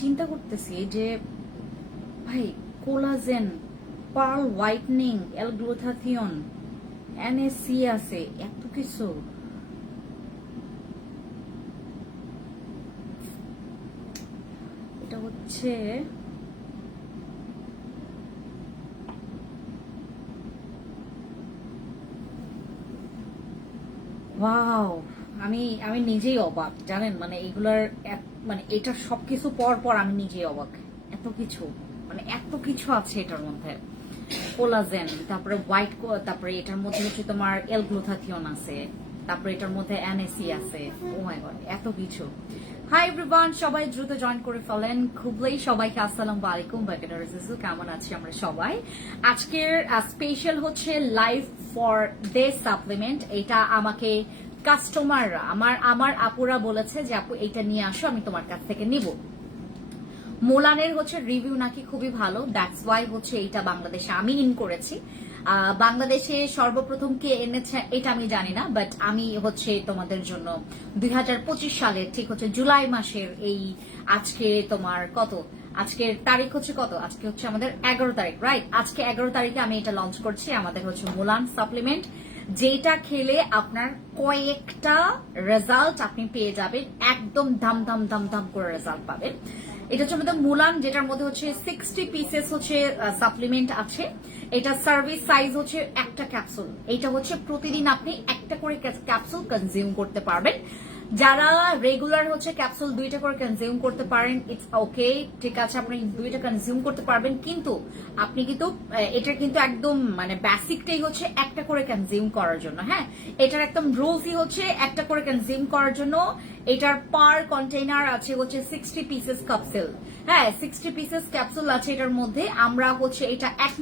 চিন্তা করতেছি যে ভাই কোলাজেন, পার্ল হোয়াইটনিং, এল-গ্লুটাথিয়ন, এনএসসি আছে, এত কিছু। এটা হচ্ছে ওয়াও, আমি আমি নিজেই অবাক জানেন, মানে এগুলার মানে এটা সবকিছু পর পর আমি নিজেই অবাক। এত কিছু, মানে এত কিছু আছে এটার মধ্যে। কোলাজেন, তারপরে তারপরে এটার মধ্যে হচ্ছে তোমার এল-গ্লুটাথিয়ন আছে, তারপরে এটার মধ্যে এনএসি আছে। ও মাই গড, এত কিছু। হাই এভরিওয়ান, সবাই দ্রুত জয়েন করে ফেলেন। খুবই সবাইকে আসসালামু আলাইকুম, কেমন আছি আমরা সবাই। আজকের স্পেশাল হচ্ছে লাইভ ফর ডে সাপ্লিমেন্ট। এটা আমাকে কাস্টমাররা, আমার আপুরা বলেছে যে আপু এইটা নিয়ে আসো, আমি তোমার কাছ থেকে নিব। মোলানের হচ্ছে রিভিউ নাকি খুবই ভালো, দ্যাটস ওয়াই হচ্ছে এইটা বাংলাদেশে আমি ইন করেছি। বাংলাদেশে সর্বপ্রথম কে এনেছে এটা আমি জানি না, বাট আমি হচ্ছে তোমাদের জন্য 2025 সালের ঠিক হচ্ছে জুলাই মাসের এই আজকে তোমার কত, আজকের তারিখ হচ্ছে কত, আজকে হচ্ছে আমাদের 11 তারিখ, রাইট? আজকে 11 তারিখে আমি এটা লঞ্চ করছি। আমাদের হচ্ছে মোলান সাপ্লিমেন্ট, যেটা খেলে আপনার কয়েকটা রেজাল্ট আপনি পেয়ে যাবেন, একদম দাম দাম দাম দাম করে রেজাল্ট পাবেন। এটা হচ্ছে আমাদের মুলান, যেটার মধ্যে হচ্ছে 60 পিসেস হচ্ছে সাপ্লিমেন্ট আছে। এটা সার্ভিস সাইজ হচ্ছে একটা ক্যাপসুল। এটা হচ্ছে প্রতিদিন আপনি একটা করে ক্যাপসুল কনজিউম করতে পারবেন। যারা রেগুলার হচ্ছে ক্যাপসুল 2টা করে কনজিউম করতে পারেন, ইটস ওকে, ঠিক আছে, আপনি 2টা কনজিউম করতে পারবেন, কিন্তু আপনি কিন্তু এটা কিন্তু একদম মানে বেসিকটাই হচ্ছে একটা করে কনজিউম করার জন্য। হ্যাঁ, এটার একদম রুলসই হচ্ছে একটা করে কনজিউম করার জন্য। এটার পার কন্টেইনার আছে হচ্ছে 60 পিসেস ক্যাপসুল। হ্যাঁ, 60 পিসেস ক্যাপসুল আছে এটার মধ্যে। আমরা হচ্ছে এটা এক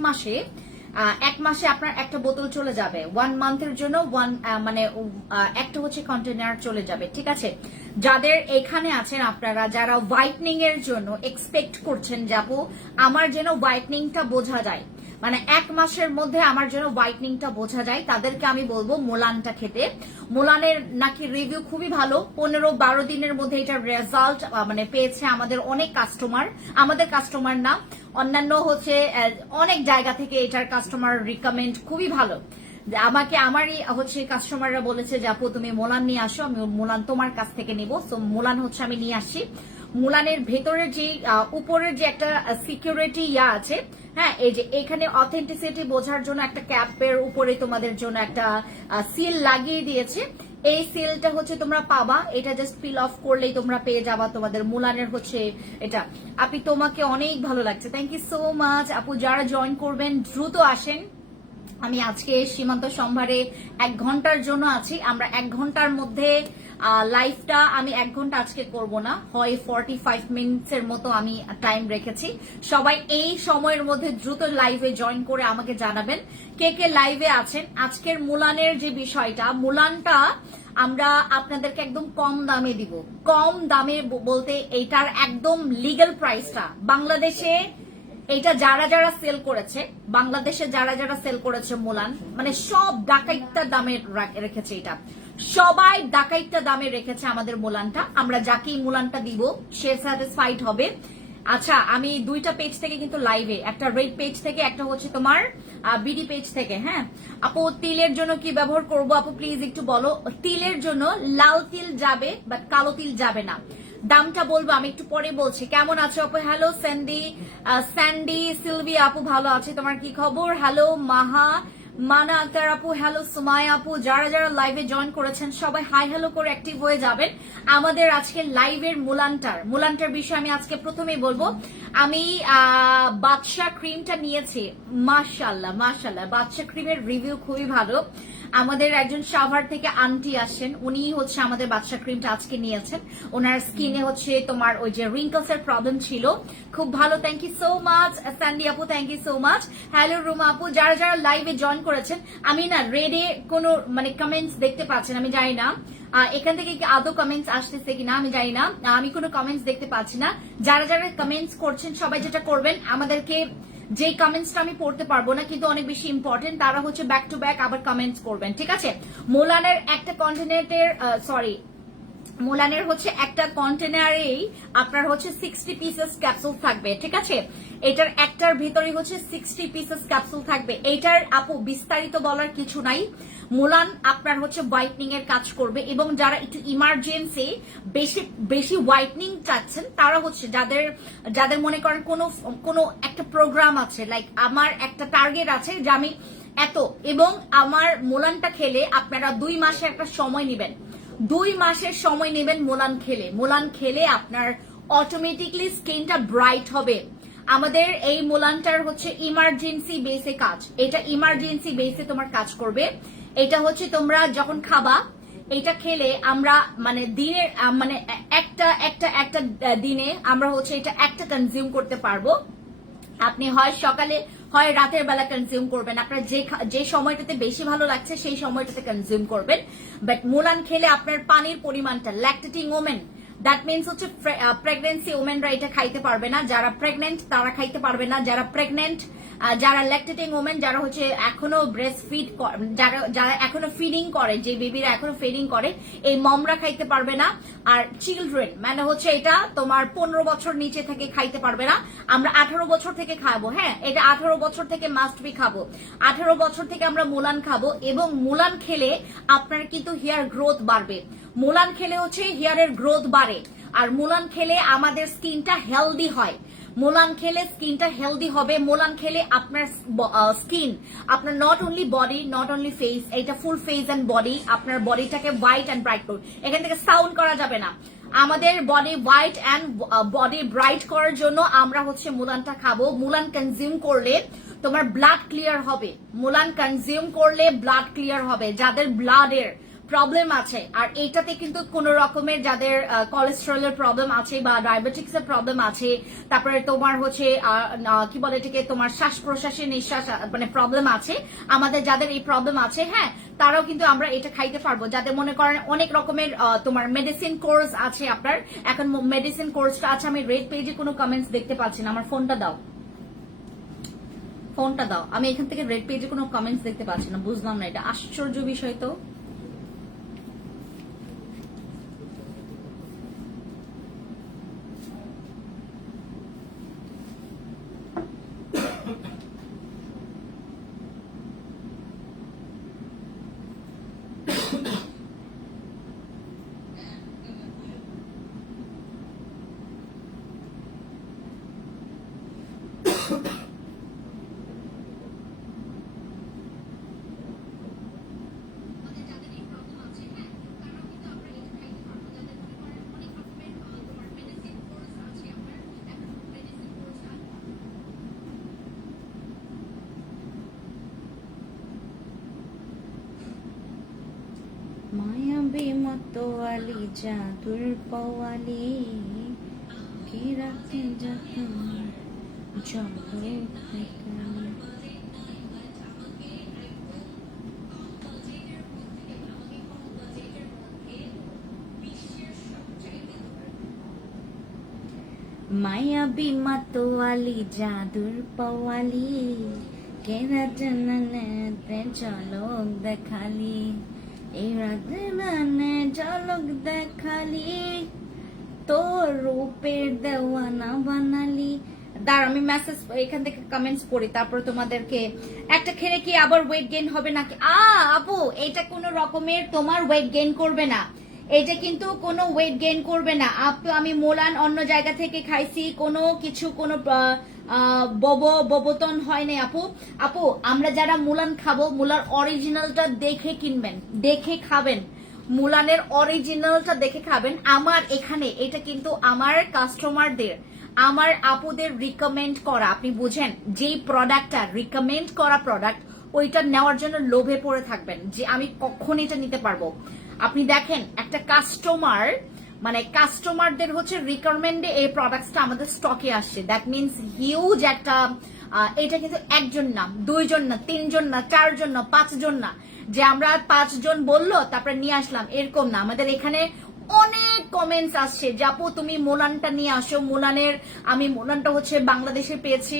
মাসে আপনার একটা বোতল চলে যাবে, 1 মান্থের জন্য মানে একটা হচ্ছে কন্টেনার চলে যাবে, ঠিক আছে। যাদের এখানে আছেন আপনারা, যারা হোয়াইটনিং এর জন্য এক্সপেক্ট করছেন যে আপু আমার যেন হোয়াইটনিংটা বোঝা যায়, মানে 1 মাসের মধ্যে আমার জন্য হোয়াইটনিংটা বোঝা যায়, তাদেরকে আমি বলবো মোলানটা খেতে। মোলানের নাকি রিভিউ খুবই ভালো, 15-12 দিনের মধ্যে এটার রেজাল্ট মানে পেয়েছে আমাদের অনেক কাস্টমার, আমাদের কাস্টমার না, অন্যান্য হচ্ছে অনেক জায়গা থেকে এটার কাস্টমার রিকমেন্ড খুবই ভালো। আমারই হচ্ছে কাস্টমাররা বলেছে যে আপু তুমি মোলান নিয়ে আসো, আমি মোলান তোমার কাছ থেকে নিব। সো মোলান হচ্ছে আমি নিয়ে আসছি। মুলানের ভেতরের যে উপরের যে একটা সিকিউরিটি আছে, হ্যাঁ, এই যে এখানে অথেন্টিসিটি বোঝার জন্য একটা ক্যাপের উপরে তোমাদের জন্য একটা সিল লাগিয়ে দিয়েছে। এই সিলটা হচ্ছে তোমরা পাবা, এটা জাস্ট পিল অফ করলেই তোমরা পেয়ে যাবা তোমাদের মুলানের হচ্ছে এটা। আপনি তোমাকে অনেক ভালো লাগছে, থ্যাংক ইউ সো মাচ আপু। যারা জয়েন করবেন দ্রুত আসেন। আমি আজকে সীমান্ত সম্ভারে 1 ঘন্টার জন্য আছি। আমরা 1 ঘন্টার মধ্যে লাইভটা আমি 1 ঘন্টা আজকে করব না, হয় 45 মিনিটসের মতো আমি টাইম রেখেছি। সবাই এই সময়ের মধ্যে দ্রুত লাইভে জয়েন করে আমাকে জানাবেন কে কে লাইভে আছেন। আজকের মুলানের যে বিষয়টা, মুলানটা আমরা আপনাদেরকে একদম কম দামে দিব। কম দামে বলতে এইটার একদম লিগ্যাল প্রাইসটা বাংলাদেশে, এটা যারা যারা সেল করেছে, বাংলাদেশে যারা যারা সেল করেছে মুলান, মানে সব ডাকাইতটা দামে রেখেছে। এটা সবাই ডাকাইতটা দামে রেখেছে আমাদের মুলানটা। আমরা যাকেই মুলানটা দিব সে স্যাটিসফাইড হবে। আচ্ছা, আমি 2টা পেজ থেকে কিন্তু লাইভে, একটা রেড পেজ থেকে, একটা হচ্ছে তোমার বিডি পেজ থেকে। হ্যাঁ আপু, তিলের জন্য কি ব্যবহার করব আপু প্লিজ একটু বলো। তিলের জন্য লাল তিল যাবে, বাট কালো তিল যাবে না। দামটা বলবো আমি একটু পরে বলছি। কেমন আছো আপু? হ্যালো স্যান্ডি সিলভি আপু, ভালো আছে, তোমার কি খবর? হ্যালো মানা আক্তার আপু, হ্যালো সুমায়া আপু। যারা যারা লাইভে জয়েন করেছেন সবাই হাই হ্যালো করে অ্যাক্টিভ হয়ে যাবেন। আমাদের আজকে লাইভের মুলানটার বিষয়ে আমি আজকে প্রথমেই বলবো। আমি বাদশা ক্রিমটা নিয়েছি, মাশাআল্লাহ বাদশা ক্রিমের রিভিউ খুবই ভালো। আমাদের একজন সাভার থেকে আন্টি আসেন, উনি হচ্ছে আমাদের বাদশা ক্রিমটা আজকে নিয়েছেন। ওনার স্কিনে হচ্ছে তোমার ওই যে রিঙ্কলস এর প্রবলেম ছিল, খুব ভালো। Thank you so much Sandy আপু, thank you so much. Hello Ruma আপু। যারা যারা লাইভে জয়েন করেছেন, আমি না রেডে কোনো মানে কমেন্টস দেখতে পাচ্ছেন, আমি জানি না এখান থেকে কি আদৌ কমেন্টস আসতেছে কিনা, আমি জানি না, আমি কোনো কমেন্টস দেখতে পাচ্ছি না। যারা যারা কমেন্টস করছেন সবাই যেটা করবেন, আমাদেরকে যে কমেন্টসটা আমি পড়তে পারবো না কিন্তু অনেক বেশি ইম্পর্টেন্ট, তারা হচ্ছে ব্যাক টু ব্যাক আবার কমেন্টস করবেন, ঠিক আছে। মোলানের একটা কন্টিনেন্টের মুলানের হচ্ছে একটা কন্টেনারেই আপনার হচ্ছে 60 পিসেস ক্যাপসুল থাকবে, ঠিক আছে? এটার একটার ভিতরে হচ্ছে 60 পিসেস ক্যাপসুল থাকবে। এইটার আপু বিস্তারিত বলার কিছু নাই। মুলান আপনার হচ্ছে হোয়াইটনিং এর কাজ করবে, এবং যারা একটু ইমার্জেন্সি বেশি বেশি হোয়াইটনিং চাচ্ছেন তারা হচ্ছে যাদের মনে করেন কোনো একটা প্রোগ্রাম আছে, লাইক আমার একটা টার্গেট আছে যে আমি এত, এবং আমার মুলানটা খেলে আপনারা 2 মাসে একটা সময় নেবেন, 2 মাসের সময় নেবেন মুলান খেলে আপনার অটোমেটিকলি স্কিনটা ব্রাইট হবে। আমাদের এই মুলানটার হচ্ছে ইমার্জেন্সি বেসে কাজ, এটা ইমার্জেন্সি বেসে তোমার কাজ করবে। এটা হচ্ছে তোমরা যখন খাবা, এটা খেলে আমরা মানে দিনের মানে একটা একটা একটা দিনে আমরা হচ্ছে এটা একটা কনজিউম করতে পারবো। আপনি হয় সকালে হয় রাতের বেলা কনজিউম করবেন, আপনার যে সময়টাতে বেশি ভালো লাগছে সেই সময়টাতে কনজিউম করবেন। বাট মুলান খেলে আপনার পানির পরিমাণটা, ল্যাকটেটিং ওমেন, দ্যাট মিনস হচ্ছে প্রেগনেন্সি ওমেনরা এটা খাইতে পারবে না, যারা প্রেগনেন্ট তারা খাইতে পারবে না, যারা প্রেগনেন্ট, যারা ল্যাকটেটিং ওমেন, যারা হচ্ছে এখনো ব্রেস্ট ফিড, যারা এখনো ফিডিং করে, যে বেবিরা এখনো ফিডিং করে, এই মমরা খাইতে পারবে না। আর চিলড্রেন মানে হচ্ছে এটা তোমার 15 বছর নিচে থেকে খাইতে পারবে না। আমরা 18 বছর থেকে খাবো, হ্যাঁ এটা 18 বছর থেকে মাস্ট বি খাবো, 18 বছর থেকে আমরা মুলান খাবো। এবং মুলান খেলে আপনার কিন্তু হেয়ার গ্রোথ বাড়বে, মুলান খেলে হচ্ছে হেয়ারের গ্রোথ বাড়ে, আর মুলান খেলে আমাদের স্কিনটা হেলদি হয়, মুলান খেলে স্কিনটা হেলদি হবে। মুলান খেলে আপনার স্কিন, আপনার not only body, not only face, এটা ফুল ফেস এন্ড বডি, আপনার বডিটাকে হোয়াইট এন্ড ব্রাইট করবে। এখান থেকে সাউন্ড করা যাবে না। আমাদের body white and body bright করার জন্য আমরা হচ্ছে মুলানটা খাবো। মুলান কনজিউম করলে তোমার ব্লাড ক্লিয়ার হবে, মুলান কনজিউম করলে ব্লাড ক্লিয়ার হবে, যাদের ব্লাডের প্রবলেম আছে। আর এইটাতে কিন্তু কোন রকমের যাদের কোলেস্টেরলের প্রবলেম আছে বা ডায়াবেটিক্স এর প্রবলেম আছে, তারপরে তোমার হচ্ছে কি বলে এটাকে, তোমার শ্বাস প্রশ্বাসের নিঃশ্বাস মানে প্রবলেম আছে, আমাদের যাদের এই প্রবলেম আছে, হ্যাঁ তারাও কিন্তু আমরা এটা খাইতে পারবো। যাদের মনে করেন অনেক রকমের তোমার মেডিসিন কোর্স আছে, আপনার এখন মেডিসিন কোর্সটা আছে। আমি রেড পেজে কোনো কমেন্টস দেখতে পাচ্ছি না, আমার ফোনটা দাও, ফোনটা দাও। আমি এখান থেকে রেড পেজে কোনো কমেন্টস দেখতে পাচ্ছি না, বুঝলাম না, এটা আশ্চর্য বিষয় তো। মায়াবী মতোয়ালি জাদুর পওয়ালি কে রাতে যখন জগৎ মায়াবী মতোয়ালি জাদুর পওয়ালি কে রাতে ঝলক দেখালি, এই রাতে ঝলক দেখালি, তোর রূপের দেওয়ানা বানালি। দাঁড়া আমি মেসেজ এখান থেকে কমেন্টস পড়ি, তারপর তোমাদেরকে। একটা খেলে কি আবার ওয়েট গেইন হবে নাকি? আপু এটা কোনো রকমের তোমার ওয়েট গেইন করবে না, এটা কিন্তু কোনো ওয়েট গেইন করবে না আপু। আমি মোলান অন্য জায়গা থেকে খাইছি, কোনো কিছু কোনো ববতন হয় নাই আপু। আপু আমরা যারা মুলান খাবো, মুলার অরিজিনালটা দেখে কিনবেন, দেখে খাবেন, মুলানের অরিজিনালটা দেখে খাবেন। আমার এখানে এটা কিন্তু আমার কাস্টমারদের, আমার আপুদের রিকমেন্ড করা, আপনি বুঝেন, যেই প্রোডাক্টটা রিকমেন্ড করা প্রোডাক্ট, ওইটা নেওয়ার জন্য লোভে পড়ে থাকবেন যে আমি কখন এটা নিতে পারবো। আপনি দেখেন একটা কাস্টমার, মানে কাস্টমারদের হচ্ছে রিকমেন্ডে এই প্রোডাক্টসটা আমাদের স্টকে আসছে, দ্যাট মিনস হিউজ একটা। এটা কিন্তু একজন না, 2 জন না, 3 জন না, 4 জন না, 5 জন না, যে আমরা 5 জন বললো তারপরে নিয়ে আসলাম এরকম না। আমাদের এখানে অনেক কমেন্টস আসছে যে আপু তুমি মোলানটা নিয়ে আসো। মোলানের আমি মোলানটা হচ্ছে বাংলাদেশে পেয়েছি,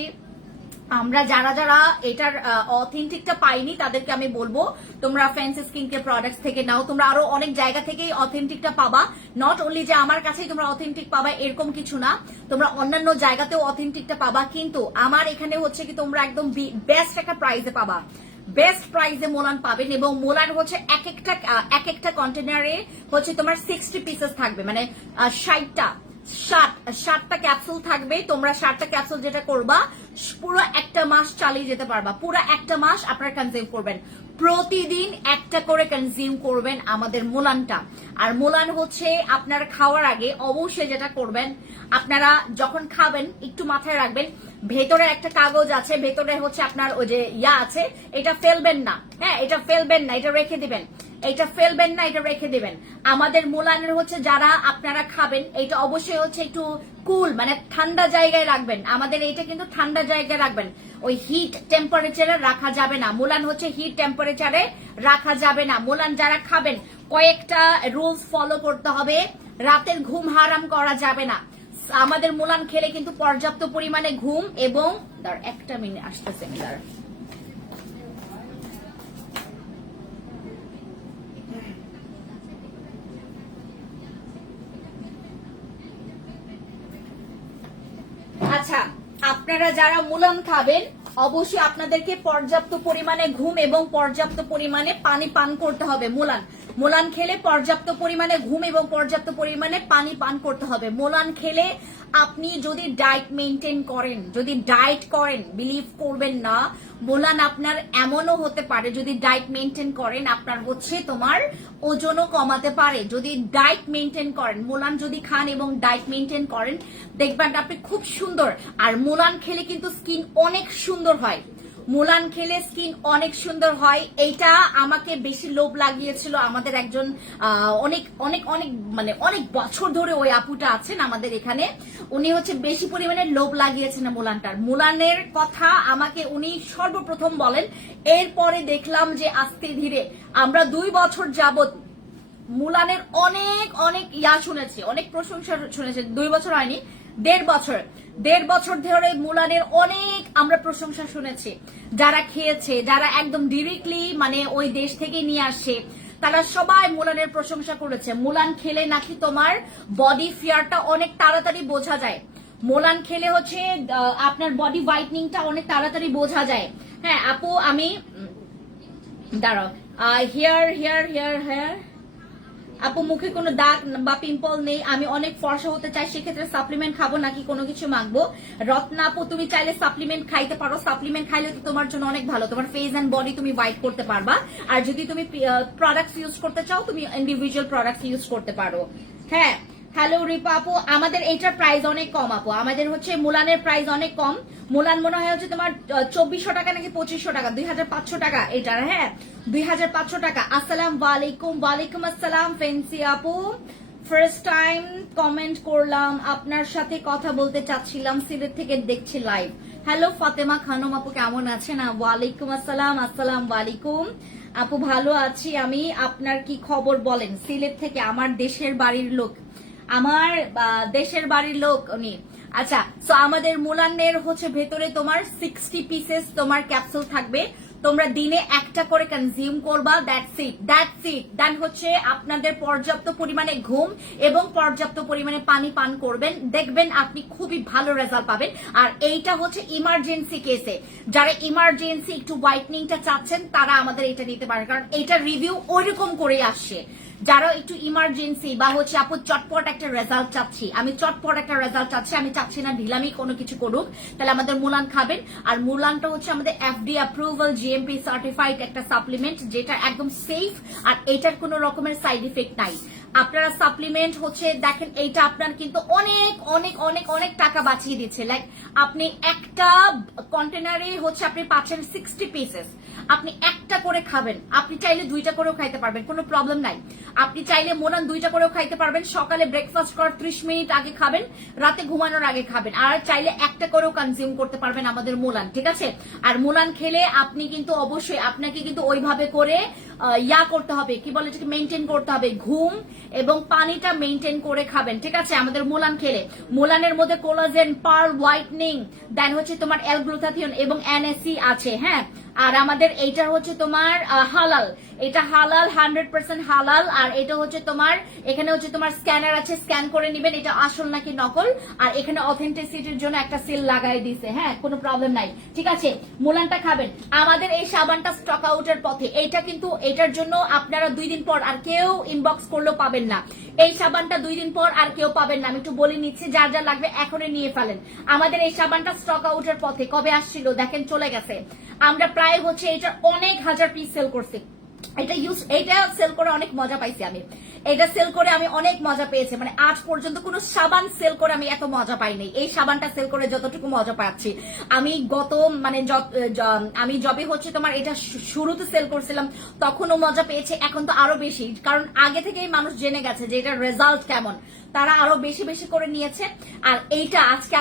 আমরা যারা যারা এটার অথেন্টিকটা পাইনি তাদেরকে আমি বলবো তোমরা ফ্যান্সি স্কিন কেয়ার প্রোডাক্টস থেকে নাও, তোমরা আরো অনেক জায়গা থেকেই অথেন্টিকটা পাবা। নট অনলি যে আমার কাছেই তোমরা অথেন্টিক পাবা এরকম কিছু না, তোমরা অন্যান্য জায়গাতেও অথেন্টিকটা পাবা, কিন্তু আমার এখানে হচ্ছে কি তোমরা একদম বেস্ট একটা প্রাইসে পাবা, বেস্ট প্রাইসে মোলান পাবেন। এবং মোলান হচ্ছে এক একটা কন্টেনারে হচ্ছে তোমার 60 পিসেস থাকবে, মানে 60টা ক্যাপসুল থাকবে। তোমরা 60টা ক্যাপসুল যেটা করবা পুরো একটা মাস চালিয়ে যেতে পারবা, পুরো একটা মাস আপনারা কনজিউম করবেন, প্রতিদিন একটা করে কনজিউম করবেন আমাদের মোলানটা। আর মোলান হচ্ছে আপনারা খাওয়ার আগে অবশ্যই যেটা করবেন, আপনারা যখন খাবেন একটু মাথায় রাখবেন ভেতরে একটা কাগজ আছে, ভেতরে হচ্ছে আপনার ওই যে আছে, এটা ফেলবেন না, হ্যাঁ এটা ফেলবেন না, এটা রেখে দিবেন, এটা ফেলবেন না, এটা রেখে দিবেন। আমাদের মোলানের হচ্ছে যারা আপনারা খাবেন এটা অবশ্যই হচ্ছে একটু কুল মানে ঠান্ডা জায়গায় রাখবেন, আমাদের এইটা কিন্তু ঠান্ডা জায়গায় রাখবেন, ওই হিট টেম্পারেচারে রাখা যাবে না। মোলান হচ্ছে হিট টেম্পারেচারে রাখা যাবে না। মোলান যারা খাবেন কয়েকটা রুলস ফলো করতে হবে, রাতের ঘুম হারাম করা যাবে না। আমাদের মোলান খেলে কিন্তু পর্যাপ্ত পরিমাণে ঘুম এবং একটা মিনিট আসতেছে আচ্ছা, আপনারা যারা মুলান খাবেন অবশ্যই আপনাদেরকে পর্যাপ্ত পরিমাণে ঘুম এবং পর্যাপ্ত পরিমাণে পানি পান করতে হবে। মোলান খেলে পর্যাপ্ত পরিমাণে ঘুম এবং পর্যাপ্ত পরিমাণে পানি পান করতে হবে। মোলান খেলে আপনি যদি ডায়েট মেনটেন করেন, যদি ডায়েট করেন, বিলিভ করবেন না, মোলান আপনার এমনও হতে পারে যদি ডায়েট মেনটেন করেন আপনার হচ্ছে তোমার ওজনও কমাতে পারে। যদি ডায়েট মেনটেন করেন, মোলান যদি খান এবং ডায়েট মেনটেন করেন দেখবেন আপনি খুব সুন্দর। আর মোলান খেলে কিন্তু স্কিন অনেক সুন্দর হয়, মোলান খেলে স্কিন অনেক সুন্দর হয়। এইটা আমাকে বেশি লোভ লাগিয়েছিল আমাদের একজন অনেক অনেক অনেক মানে অনেক বছর ধরে ওই আপুটা আছেন আমাদের এখানে, উনি হচ্ছে বেশি পরিমাণে লোভ লাগিয়েছেন মোলানটার। মোলানের কথা আমাকে উনি সর্বপ্রথম বলেন, এরপরে দেখলাম যে আস্তে ধীরে আমরা 2 বছর যাবত মুলানের অনেক অনেক শুনেছি, অনেক প্রশংসা শুনেছি। 2 বছর হয়নি, 1.5 বছর ধরে মুলানের অনেক আমরা প্রশংসা শুনেছি। যারা খেয়েছে, যারা একদম ডিরেক্টলি মানে ওই দেশ থেকে নিয়ে আসে, তারা সবাই মুলানের প্রশংসা করেছে। মুলান খেলে নাকি তোমার বডি ফেয়ারটা অনেক তাড়াতাড়ি বোঝা যায়, মোলান খেলে হচ্ছে আপনার বডি হোয়াইটনিংটা অনেক তাড়াতাড়ি বোঝা যায়। হ্যাঁ আপু আমি দাঁড়াও, হেয়ার হেয়ার হেয়ার হেয়ার আপু মুখে কোনো দাগ বা পিম্পল নেই, আমি অনেক ফর্সা হতে চাই, সেক্ষেত্রে সাপ্লিমেন্ট খাবো নাকি কোনো কিছু মাখবো? রত্না আপু তুমি চাইলে সাপ্লিমেন্ট খাইতে পারো, সাপ্লিমেন্ট খাইলে তো তোমার জন্য অনেক ভালো, তোমার ফেস এন্ড বডি তুমি হোয়াইট করতে পারবা। আর যদি তুমি প্রোডাক্টস ইউজ করতে চাও তুমি ইন্ডিভিজুয়াল প্রোডাক্টস ইউজ করতে পারো। হ্যাঁ হ্যালো রিপা আপু, আমাদের এইটার প্রাইস অনেক কম আপু, আমাদের হচ্ছে মুলানের প্রাইস অনেক কম। মুলান মনে হয় হচ্ছে তোমার 2400 টাকা নাকি 2500 টাকা, 2500 টাকা এটার। হ্যাঁ 2500 টাকা। আসসালাম ওয়ালাইকুম। ওয়ালাইকুম আসসালাম ফেন্সি আপু, ফার্স্ট টাইম কমেন্ট করলাম, আপনার সাথে কথা বলতে চাচ্ছিলাম, সিলেট থেকে দেখছি লাইভ। হ্যালো ফাতেমা খানম আপু কেমন আছেন? ওয়ালাইকুম আসসালাম। আসসালাম ওয়ালাইকুম আপু, ভালো আছি আমি, আপনার কি খবর বলেন? সিলেট থেকে, আমার দেশের বাড়ির লোক, আমার দেশের বাড়ির লোক উনি। আচ্ছা সো আমাদের মুলানের হচ্ছে ভেতরে তোমার 60 পিসেস তোমার ক্যাপসুল থাকবে, তোমরা দিনে একটা করে কনজিউম করবা, দ্যাটস ইট। দেন হচ্ছে আপনাদের পর্যাপ্ত পরিমাণে ঘুম এবং পর্যাপ্ত পরিমাণে পানি পান করবেন, দেখবেন আপনি খুবই ভালো রেজাল্ট পাবেন। আর এইটা হচ্ছে ইমার্জেন্সি কেসে, যারা ইমার্জেন্সি একটু হোয়াইটনিংটা চাচ্ছেন তারা আমাদের এটা নিতে পারে, কারণ এইটার রিভিউ ওইরকম করেই আসছে। যারা একটু ইমার্জেন্সি বা হচ্ছে আপু চটপট একটা রেজাল্ট চাচ্ছি, আমি চটপট একটা রেজাল্ট চাচ্ছি, আমি চাচ্ছি না ঢিলামি কোনো কিছু করুক, তাহলে আমাদের মুলান খাবেন। আর মুলানটা হচ্ছে আমাদের এফডি অ্যাপ্রুভাল জিএমপি সার্টিফাইড একটা সাপ্লিমেন্ট, যেটা একদম সেফ আর এটার কোনো রকমের সাইড ইফেক্ট নাই। আপনারা সাপ্লিমেন্ট হচ্ছে দেখেন এইটা আপনার কিন্তু অনেক অনেক অনেক অনেক টাকা বাঁচিয়ে দিচ্ছে। লাইক আপনি একটা কন্টেনারে হচ্ছে আপনি পাচ্ছেন 60 পিসেস, আপনি একটা করে খাবেন, আপনি চাইলে 2টা করেও খাইতে পারবেন, কোনো প্রবলেম নাই। আপনি চাইলে মোলান 2টা করেও খাইতে পারবেন, সকালে ব্রেকফাস্ট করার 30 মিনিট আগে খাবেন, রাতে ঘুমানোর আগে খাবেন, আর চাইলে একটা করেও কনজিউম করতে পারবেন আমাদের মোলান, ঠিক আছে? আর মোলান খেলে আপনি কিন্তু অবশ্যই আপনাকে কিন্তু ওইভাবে করে করতে হবে, কি বলে এটাকে মেনটেন করতে হবে, ঘুম এবং পানিটা মেনটেন করে খাবেন, ঠিক আছে? আমাদের মোলান খেলে, মোলানের মধ্যে কোলাজেন, পার্ল হোয়াইটনিং, দেন হচ্ছে তোমার গ্লুথাথিয়ন এবং এনএসি আছে। হ্যাঁ, আর আমাদের এইটার হচ্ছে তোমার হালাল, এটা হালাল 100% হালাল। আর এটা হচ্ছে তোমার এখানে হচ্ছে তোমার স্ক্যানার আছে, স্ক্যান করে নেবেন এটা আসল নাকি নকল। আর এখানে অথেন্টিসিটির জন্য একটা সিল লাগাই দিছে। হ্যাঁ, কোনো প্রবলেম নাই, ঠিক আছে। মুলানটা খাবেন। আমাদের এই সাবানটা স্টক আউটের পথে, এইটা কিন্তু এটার জন্য আপনারা 2 দিন পর আর কেউ ইনবক্স করলেও পাবেন না। এই সাবানটা 2 দিন পর আর কেউ পাবেন না। আমি একটু বলে নিচ্ছি, যার যা লাগবে এখনই নিয়ে ফেলেন। আমাদের এই সাবানটা স্টক আউটের পথে, কবে আসছিল দেখেন, চলে গেছে। আমরা প্রায় হচ্ছে এটার অনেক হাজার পিস সেল করছি। এটা সেল করে অনেক মজা পাইছি আমি, এটা সেল করে আমি অনেক মজা পেয়েছি। মানে আজ পর্যন্ত কোনো সাবান সেল করে আমি এত মজা পাইনি, এই সাবানটা সেল করে যতটুকু মজা পাচ্ছি আমি। আমি যবে হচ্ছে তোমার এটা শুরুতে সেল করছিলাম তখনও মজা পেয়েছে, এখন তো আরো বেশি, কারণ আগে থেকেই মানুষ জেনে গেছে যে এটার রেজাল্ট কেমন, তারা আরো বেশি বেশি করে নিয়েছে। আর এইটা আজকে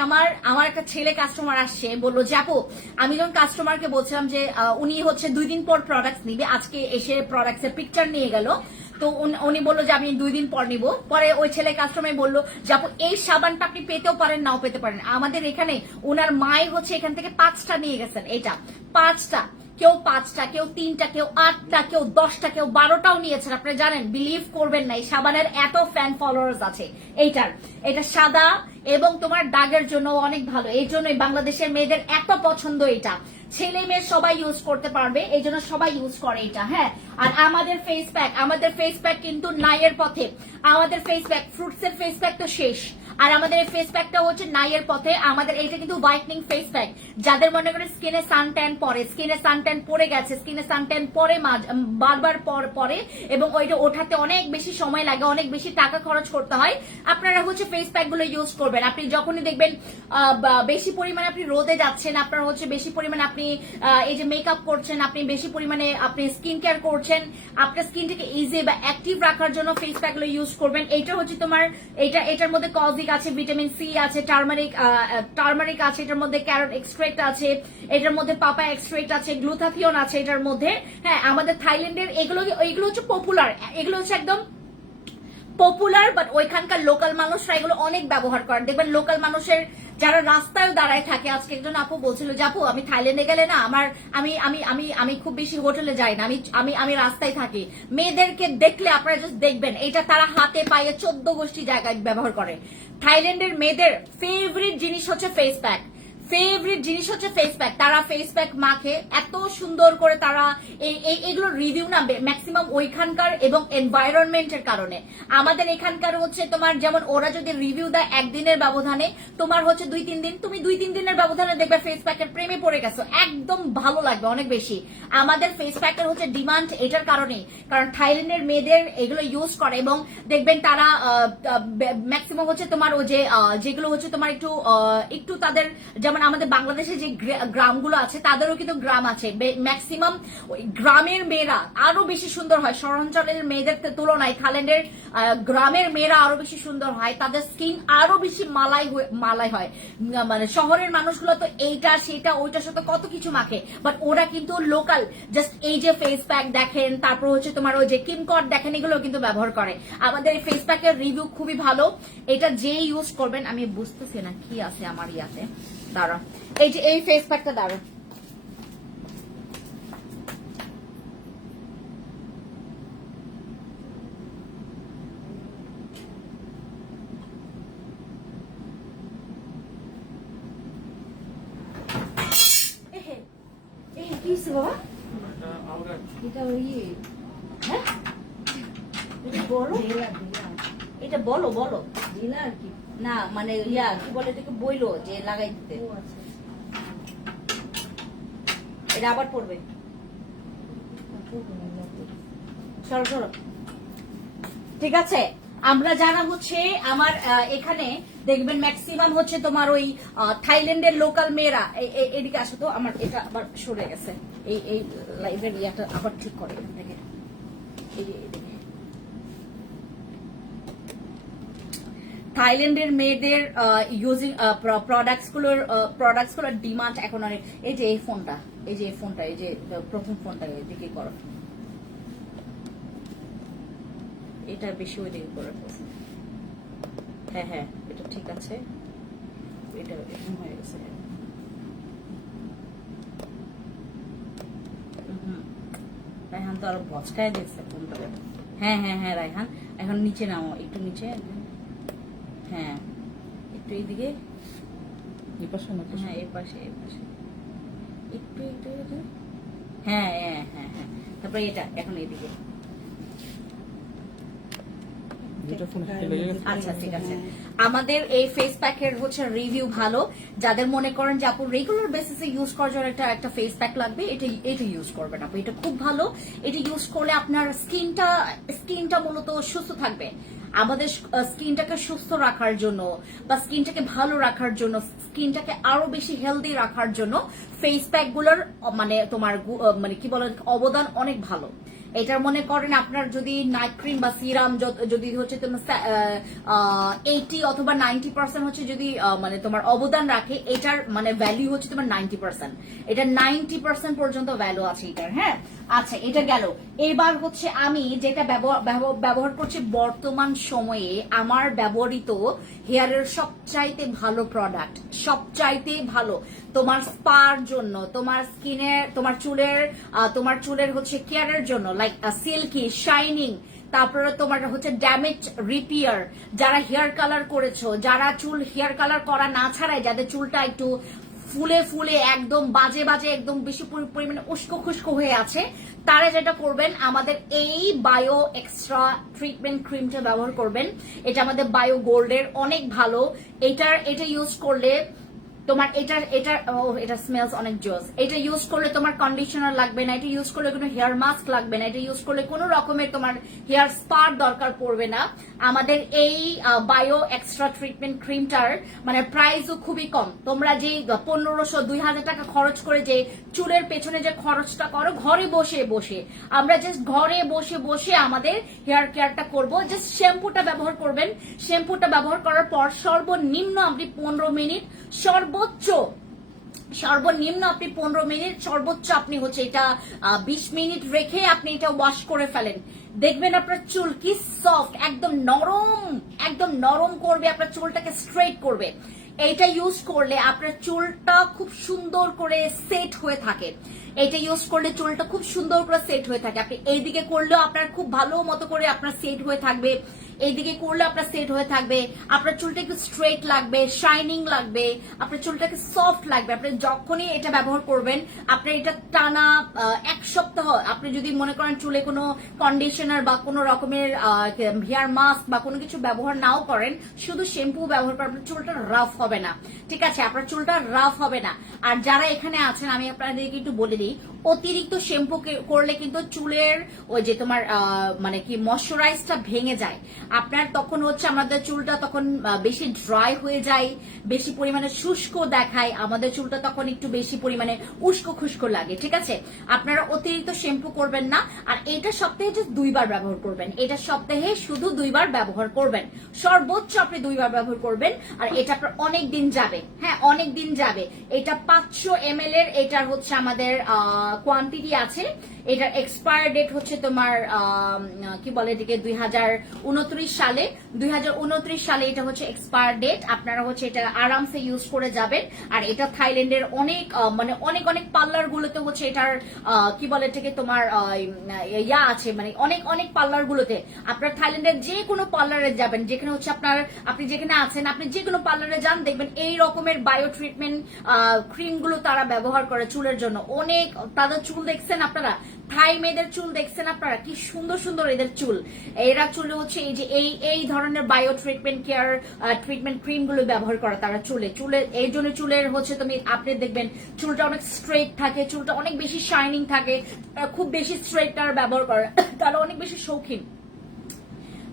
আমার একটা ছেলে কাস্টমার আসছে, বললো যে আপু, আমি যখন কাস্টমারকে বলছিলাম যে উনি হচ্ছে 2 দিন পর প্রোডাক্ট নিবে, আজকে এসে প্রোডাক্টের পিকচার নিয়ে গেল। তো উনি বললো যে আমি 2 দিন পর নিব। পরে ওই ছেলে কাস্টমার বললো যে আপু, এই সাবানটা আপনি পেতেও পারেন নাও পেতে পারেন। আমাদের এখানে ওনার মাই হচ্ছে এখান থেকে 5টা নিয়ে গেছেন, এটা 5টা, কেউ 5টা, কেউ 3টা, কেউ 8টা, কেউ 10টা, কেউ 12টাও নিয়েছেন। আপনারা জানেন, বিলিভ করবেন না, এই সাবানের এত ফ্যান ফলোয়ার্স আছে। এটা সাদা এবং তোমার দাগের জন্য অনেক ভালো, এই জন্যই বাংলাদেশের মেয়েদের এত পছন্দ। এটা ছেলে মেয়ে সবাই ইউজ করতে পারবে, এই জন্য সবাই ইউজ করে এটা। হ্যাঁ, আর আমাদের ফেস প্যাক কিন্তু নাইয়ের পথে। আমাদের ফেস প্যাক, ফ্রুটসের ফেস প্যাক তো শেষ, আর আমাদের এই ফেস প্যাকটা হচ্ছে নাইয়ের পথে। আমাদের এইটা কিন্তু হোয়াইটনিং ফেস প্যাক, যাদের মনে করে স্কিনে সানট্যান পরে, স্কিনে সানট্যান পড়ে গেছে, স্কিনে সানট্যান পরে বারবার পরে এবং ওইটা ওঠাতে অনেক বেশি সময় লাগে, অনেক বেশি টাকা খরচ করতে হয়, আপনারা হচ্ছে ফেস প্যাক গুলো ইউজ করবেন। আপনি যখনই দেখবেন বেশি পরিমাণে আপনি রোদে যাচ্ছেন, আপনার হচ্ছে বেশি পরিমাণে আপনি এই যে মেকআপ করছেন, আপনি বেশি পরিমাণে আপনি স্কিন কেয়ার করছেন, আপনার স্কিনটাকে ইজি বা অ্যাক্টিভ রাখার জন্য ফেস প্যাক গুলো ইউজ করবেন। এইটা হচ্ছে তোমার এটার মধ্যে কজিক আছে, ভিটামিন সি আছে, টার্মারিক আছে, এটার মধ্যে ক্যারট এক্সট্রাক্ট আছে, এটার মধ্যে পাপায়া এক্সট্রাক্ট আছে, গ্লুথাথিয়ন আছে এটার মধ্যে। হ্যাঁ, আমাদের থাইল্যান্ডের এগুলো হচ্ছে পপুলার, এগুলো হচ্ছে একদম পপুলার, বাট ওইখানকার লোকাল মানুষরা এগুলো অনেক ব্যবহার করেন। দেখবেন লোকাল মানুষের যারা রাস্তায় দাঁড়ায় থাকে, আজকে একজন আপু বলছিল যে আপু, আমি থাইল্যান্ডে গেলে না আমি খুব বেশি হোটেলে যাই না, আমি রাস্তায় থাকি। মেয়েদেরকে দেখলে আপনারা জাস্ট দেখবেন, এটা তারা হাতে পায়ে 14 গোষ্ঠী জায়গায় ব্যবহার করে। থাইল্যান্ডের মেয়েদের ফেভারিট জিনিস হচ্ছে ফেস প্যাক, তারা ফেস প্যাক মাখে এত সুন্দর করে। তারা এইগুলো রিভিউ না ম্যাক্সিমাম ওইখানকার এবং এনভায়রনমেন্টের কারণে। আমাদের এখানকার হচ্ছে তোমার যেমন ওরা যদি রিভিউ দেয় একদিনের ব্যবধানে, তোমার হচ্ছে 2-3 দিন, তুমি 2-3 দিনের ব্যবধানে দেখবে ফেস প্যাকের প্রেমে পড়ে গেছো, একদম ভালো লাগবে অনেক বেশি। আমাদের ফেস প্যাকের হচ্ছে ডিমান্ড এটার কারণে, কারণ থাইল্যান্ডের মেয়েদের এগুলো ইউজ করে এবং দেখবেন তারা ম্যাক্সিমাম হচ্ছে তোমার ওই যে যেগুলো হচ্ছে তোমার একটু তাদের, যেমন আমাদের বাংলাদেশে যে গ্রামগুলো আছে তাদেরও কিন্তু গ্রাম আছে, ম্যাক্সিমাম ওই গ্রামের মেয়েরা আরো বেশি সুন্দর হয় শহরাঞ্চলের মেয়েদের তুলনায়। থাইল্যান্ডের গ্রামের মেয়েরা আরো বেশি সুন্দর হয়, তাদের স্কিন আরো বেশি মালাই হয়। মানে শহরের মানুষগুলো তো এইটা সেটা ওইটার সাথে কত কিছু মাখে, বাট ওরা কিন্তু লোকাল জাস্ট এই যে ফেস প্যাক দেখেন, তারপর হচ্ছে তোমার ওই যে কিনকট দেখেন, এগুলো কিন্তু ব্যবহার করে। আমাদের এই ফেস প্যাকের রিভিউ খুবই ভালো, এটা যে ইউজ করবেন। আমি বুঝতেছি না কি আছে আমার ইয়াতে, দাঁড়া, এই যে এই ফেস প্যাকটা দাঁড়া, বাবা এটা ওই হ্যাঁ বলো, এটা বলো দিলা আর কি না, মানে ইয়া কি বলে এটাকে, বইলো যে লাগাই দিতে, এটা আবার পড়বে, সরো ঠিক আছে। আমরা যারা হচ্ছে আমার এখানে দেখবেন ম্যাক্সিমাম হচ্ছে তোমার ওই থাইল্যান্ডের লোকাল মেয়েরা, এদিকে আসো তো, আমার এটা আবার সরে গেছে, এই লাইভের ইয়াটা আবার ঠিক করে এখান থেকে, থাইল্যান্ডের মেয়েদের ইউজিং প্রোডাক্টস গুলোর ডিমান্ড এখন অনেক। এই যে এই ফোনটা, এই যে প্রথম ফোনটা এদিকে করো, এটা বেশি ওই দিকে করে, হ্যাঁ এটা ঠিক আছে, এটা এরকম হয়ে গেছে। রায়হান তো আরো বচকায় দিচ্ছে ফোনটা। হ্যাঁ হ্যাঁ হ্যাঁ রায়হান, এখন নিচে নামো, একটু নিচে। হ্যাঁ একটু এইদিকে, হ্যাঁ এই পাশে একটু একটু একটু। হ্যাঁ হ্যাঁ হ্যাঁ হ্যাঁ, তারপরে এটা এখন এইদিকে। আচ্ছা ঠিক আছে। আমাদের এই ফেস প্যাকের হচ্ছে রিভিউ ভালো। যাদের মনে করেন যে আপু রেগুলার বেসিসে ইউজ করার জন্য একটা ফেস প্যাক লাগবে, এটা ইউজ করবেন আপু, এটা খুব ভালো। এটা ইউজ করলে আপনার স্কিনটা মূলত সুস্থ থাকবে। আমাদের স্কিনটাকে সুস্থ রাখার জন্য বা স্কিনটাকে ভালো রাখার জন্য, স্কিনটাকে আরো বেশি হেলদি রাখার জন্য ফেস প্যাক গুলোর মানে তোমার মানে কি বলে অবদান অনেক ভালো। এটার মনে করেন আপনার যদি নাইট ক্রিম বা সিরাম যদি হচ্ছে তোমার 80 অথবা 90% হচ্ছে যদি মানে তোমার অবদান রাখে, এটার মানে ভ্যালু হচ্ছে তোমার 90%। এটা 90% পর্যন্ত ভ্যালু আছে এটার। হ্যাঁ আচ্ছা এটা গেল। এবার হচ্ছে আমি যেটা ব্যবহার করছি বর্তমান সময়ে, আমার ব্যবহৃত হেয়ারের সবচাইতে ভালো প্রোডাক্ট, সবচাইতে ভালো তোমার স্পার জন্য, তোমার স্কিনের, তোমার চুলের হচ্ছে কেয়ারের জন্য, লাইক সিল্কি শাইনিং। তারপরে তোমার হচ্ছে ড্যামেজ রিপেয়ার, যারা হেয়ার কালার করেছো, যারা চুল হেয়ার কালার করা না ছাড়াই যাদের চুলটা একটু ফুলে একদম বাজে একদম বেশি পরিমাণে উস্কো খুস্কো হয়ে আছে, তারা যেটা করবেন আমাদের এই বায়ো এক্সট্রা ট্রিটমেন্ট ক্রিমটা ব্যবহার করবেন। এটা আমাদের বায়ো গোল্ডের, অনেক ভালো। এটা ইউজ করলে তোমার এটা স্মেলস অনেক জোস। এটা ইউজ করলে তোমার কন্ডিশনার লাগবে না, এটা ইউজ করলে কোনো হেয়ার মাস্ক লাগবে না, এটা ইউজ করলে কোনো রকমের তোমার হেয়ার স্পার দরকার পড়বে না। আমাদের এই বায়ো এক্সট্রা ট্রিটমেন্ট ক্রিমটার মানে প্রাইসও খুবই কম। তোমরা যে 1500-2000 টাকা খরচ করে যে চুলের পেছনে যে খরচটা করো ঘরে বসে, আমরা জাস্ট ঘরে বসে আমাদের হেয়ার কেয়ারটা করবো। জাস্ট শ্যাম্পুটা ব্যবহার করবেন। শ্যাম্পুটা ব্যবহার করার পর সর্বনিম্ন আপনি 15 মিনিট, সর্বনিম্ন আপনি 15 মিনিট, সর্বোচ্চ আপনি হচ্ছে এটা 20 মিনিট রেখে আপনি এটা ওয়াশ করে ফেলেন। দেখবেন আপনার চুল কি সফট, একদম নরম করবে, আপনার চুলটাকে স্ট্রেট করবে। এইটা ইউজ করলে আপনার চুলটা খুব সুন্দর করে সেট হয়ে থাকে। এটা ইউজ করলে চুলটা খুব সুন্দর করে সেট হয়ে থাকে। আপনি এইদিকে করলেও আপনার খুব ভালো মতো করে আপনার সেট হয়ে থাকবে, এইদিকে করলে আপনার সেট হয়ে থাকবে। আপনার চুলটা একটু স্ট্রেট লাগবে, শাইনিং লাগবে, আপনার চুলটাকে সফট লাগবে। আপনি যখনই এটা ব্যবহার করবেন, আপনার এটা টানা 1 সপ্তাহ আপনি যদি মনে করেন চুলে কোনো কন্ডিশনার বা কোনো রকমের হেয়ার মাস্ক বা কোনো কিছু ব্যবহার নাও করেন, শুধু শ্যাম্পু ব্যবহার করেন, আপনার চুলটা রাফ হবে না। ঠিক আছে, আপনার চুলটা রাফ হবে না। আর যারা এখানে আছেন আমি আপনাদেরকে একটু বলে দিই, অতিরিক্ত শ্যাম্পু করলে কিন্তু চুলের ওই যে তোমার মানে কি ময়শ্চারাইজটা ভেঙে যায়। আপনার তখন হচ্ছে আমাদের চুলটা তখন বেশি ড্রাই হয়ে যায়, বেশি পরিমাণে শুষ্ক দেখায়, আমাদের চুলটা তখন একটু বেশি পরিমাণে উস্কো খুস্কো লাগে। ঠিক আছে, আপনারা অতিরিক্ত শ্যাম্পু করবেন না। আর এটা সপ্তাহে জাস্ট 2 বার ব্যবহার করবেন। এটা সপ্তাহে শুধু 2 বার ব্যবহার করবেন, সর্বোচ্চ আপনি 2 বার ব্যবহার করবেন। আর এটা আপনার অনেক দিন যাবে। হ্যাঁ অনেক দিন যাবে। এটা 500 ml এর, এটার হচ্ছে আমাদের কোয়ান্টিটি আছে। এটার এক্সপায়ার ডেট হচ্ছে তোমার কি বলে এটাকে 2029 সালে। 2029 সালে এটা হচ্ছে এক্সপায়ার ডেট। আপনারা হচ্ছে এটা আরামসে ইউজ করে যাবেন। আর এটা থাইল্যান্ডের অনেক মানে অনেক পার্লার গুলোতে হচ্ছে এটার কি বলে এটাকে তোমার ইয়া আছে, মানে অনেক পার্লার গুলোতে। আপনার থাইল্যান্ডের যে কোনো পার্লারে যাবেন, যেখানে হচ্ছে আপনি যেখানে আছেন, আপনি যে কোনো পার্লারে যান, দেখবেন এই রকমের বায়ো ট্রিটমেন্ট ক্রিম গুলো তারা ব্যবহার করে চুলের জন্য। অনেক তাদের চুল দেখছেন আপনারা, থাই মেয়েদের চুল দেখছেন আপনারা, কি সুন্দর এদের চুল। এরা চুলে হচ্ছে এই যে এই ধরনের বায়ো ট্রিটমেন্ট ট্রিটমেন্ট ক্রিম গুলো ব্যবহার করে তারা চুলে। এই জন্য চুলের হচ্ছে আপনি দেখবেন চুলটা অনেক স্ট্রেট থাকে, চুলটা অনেক বেশি শাইনিং থাকে। খুব বেশি স্ট্রেট তারা ব্যবহার করে, তারা অনেক বেশি শৌখিন।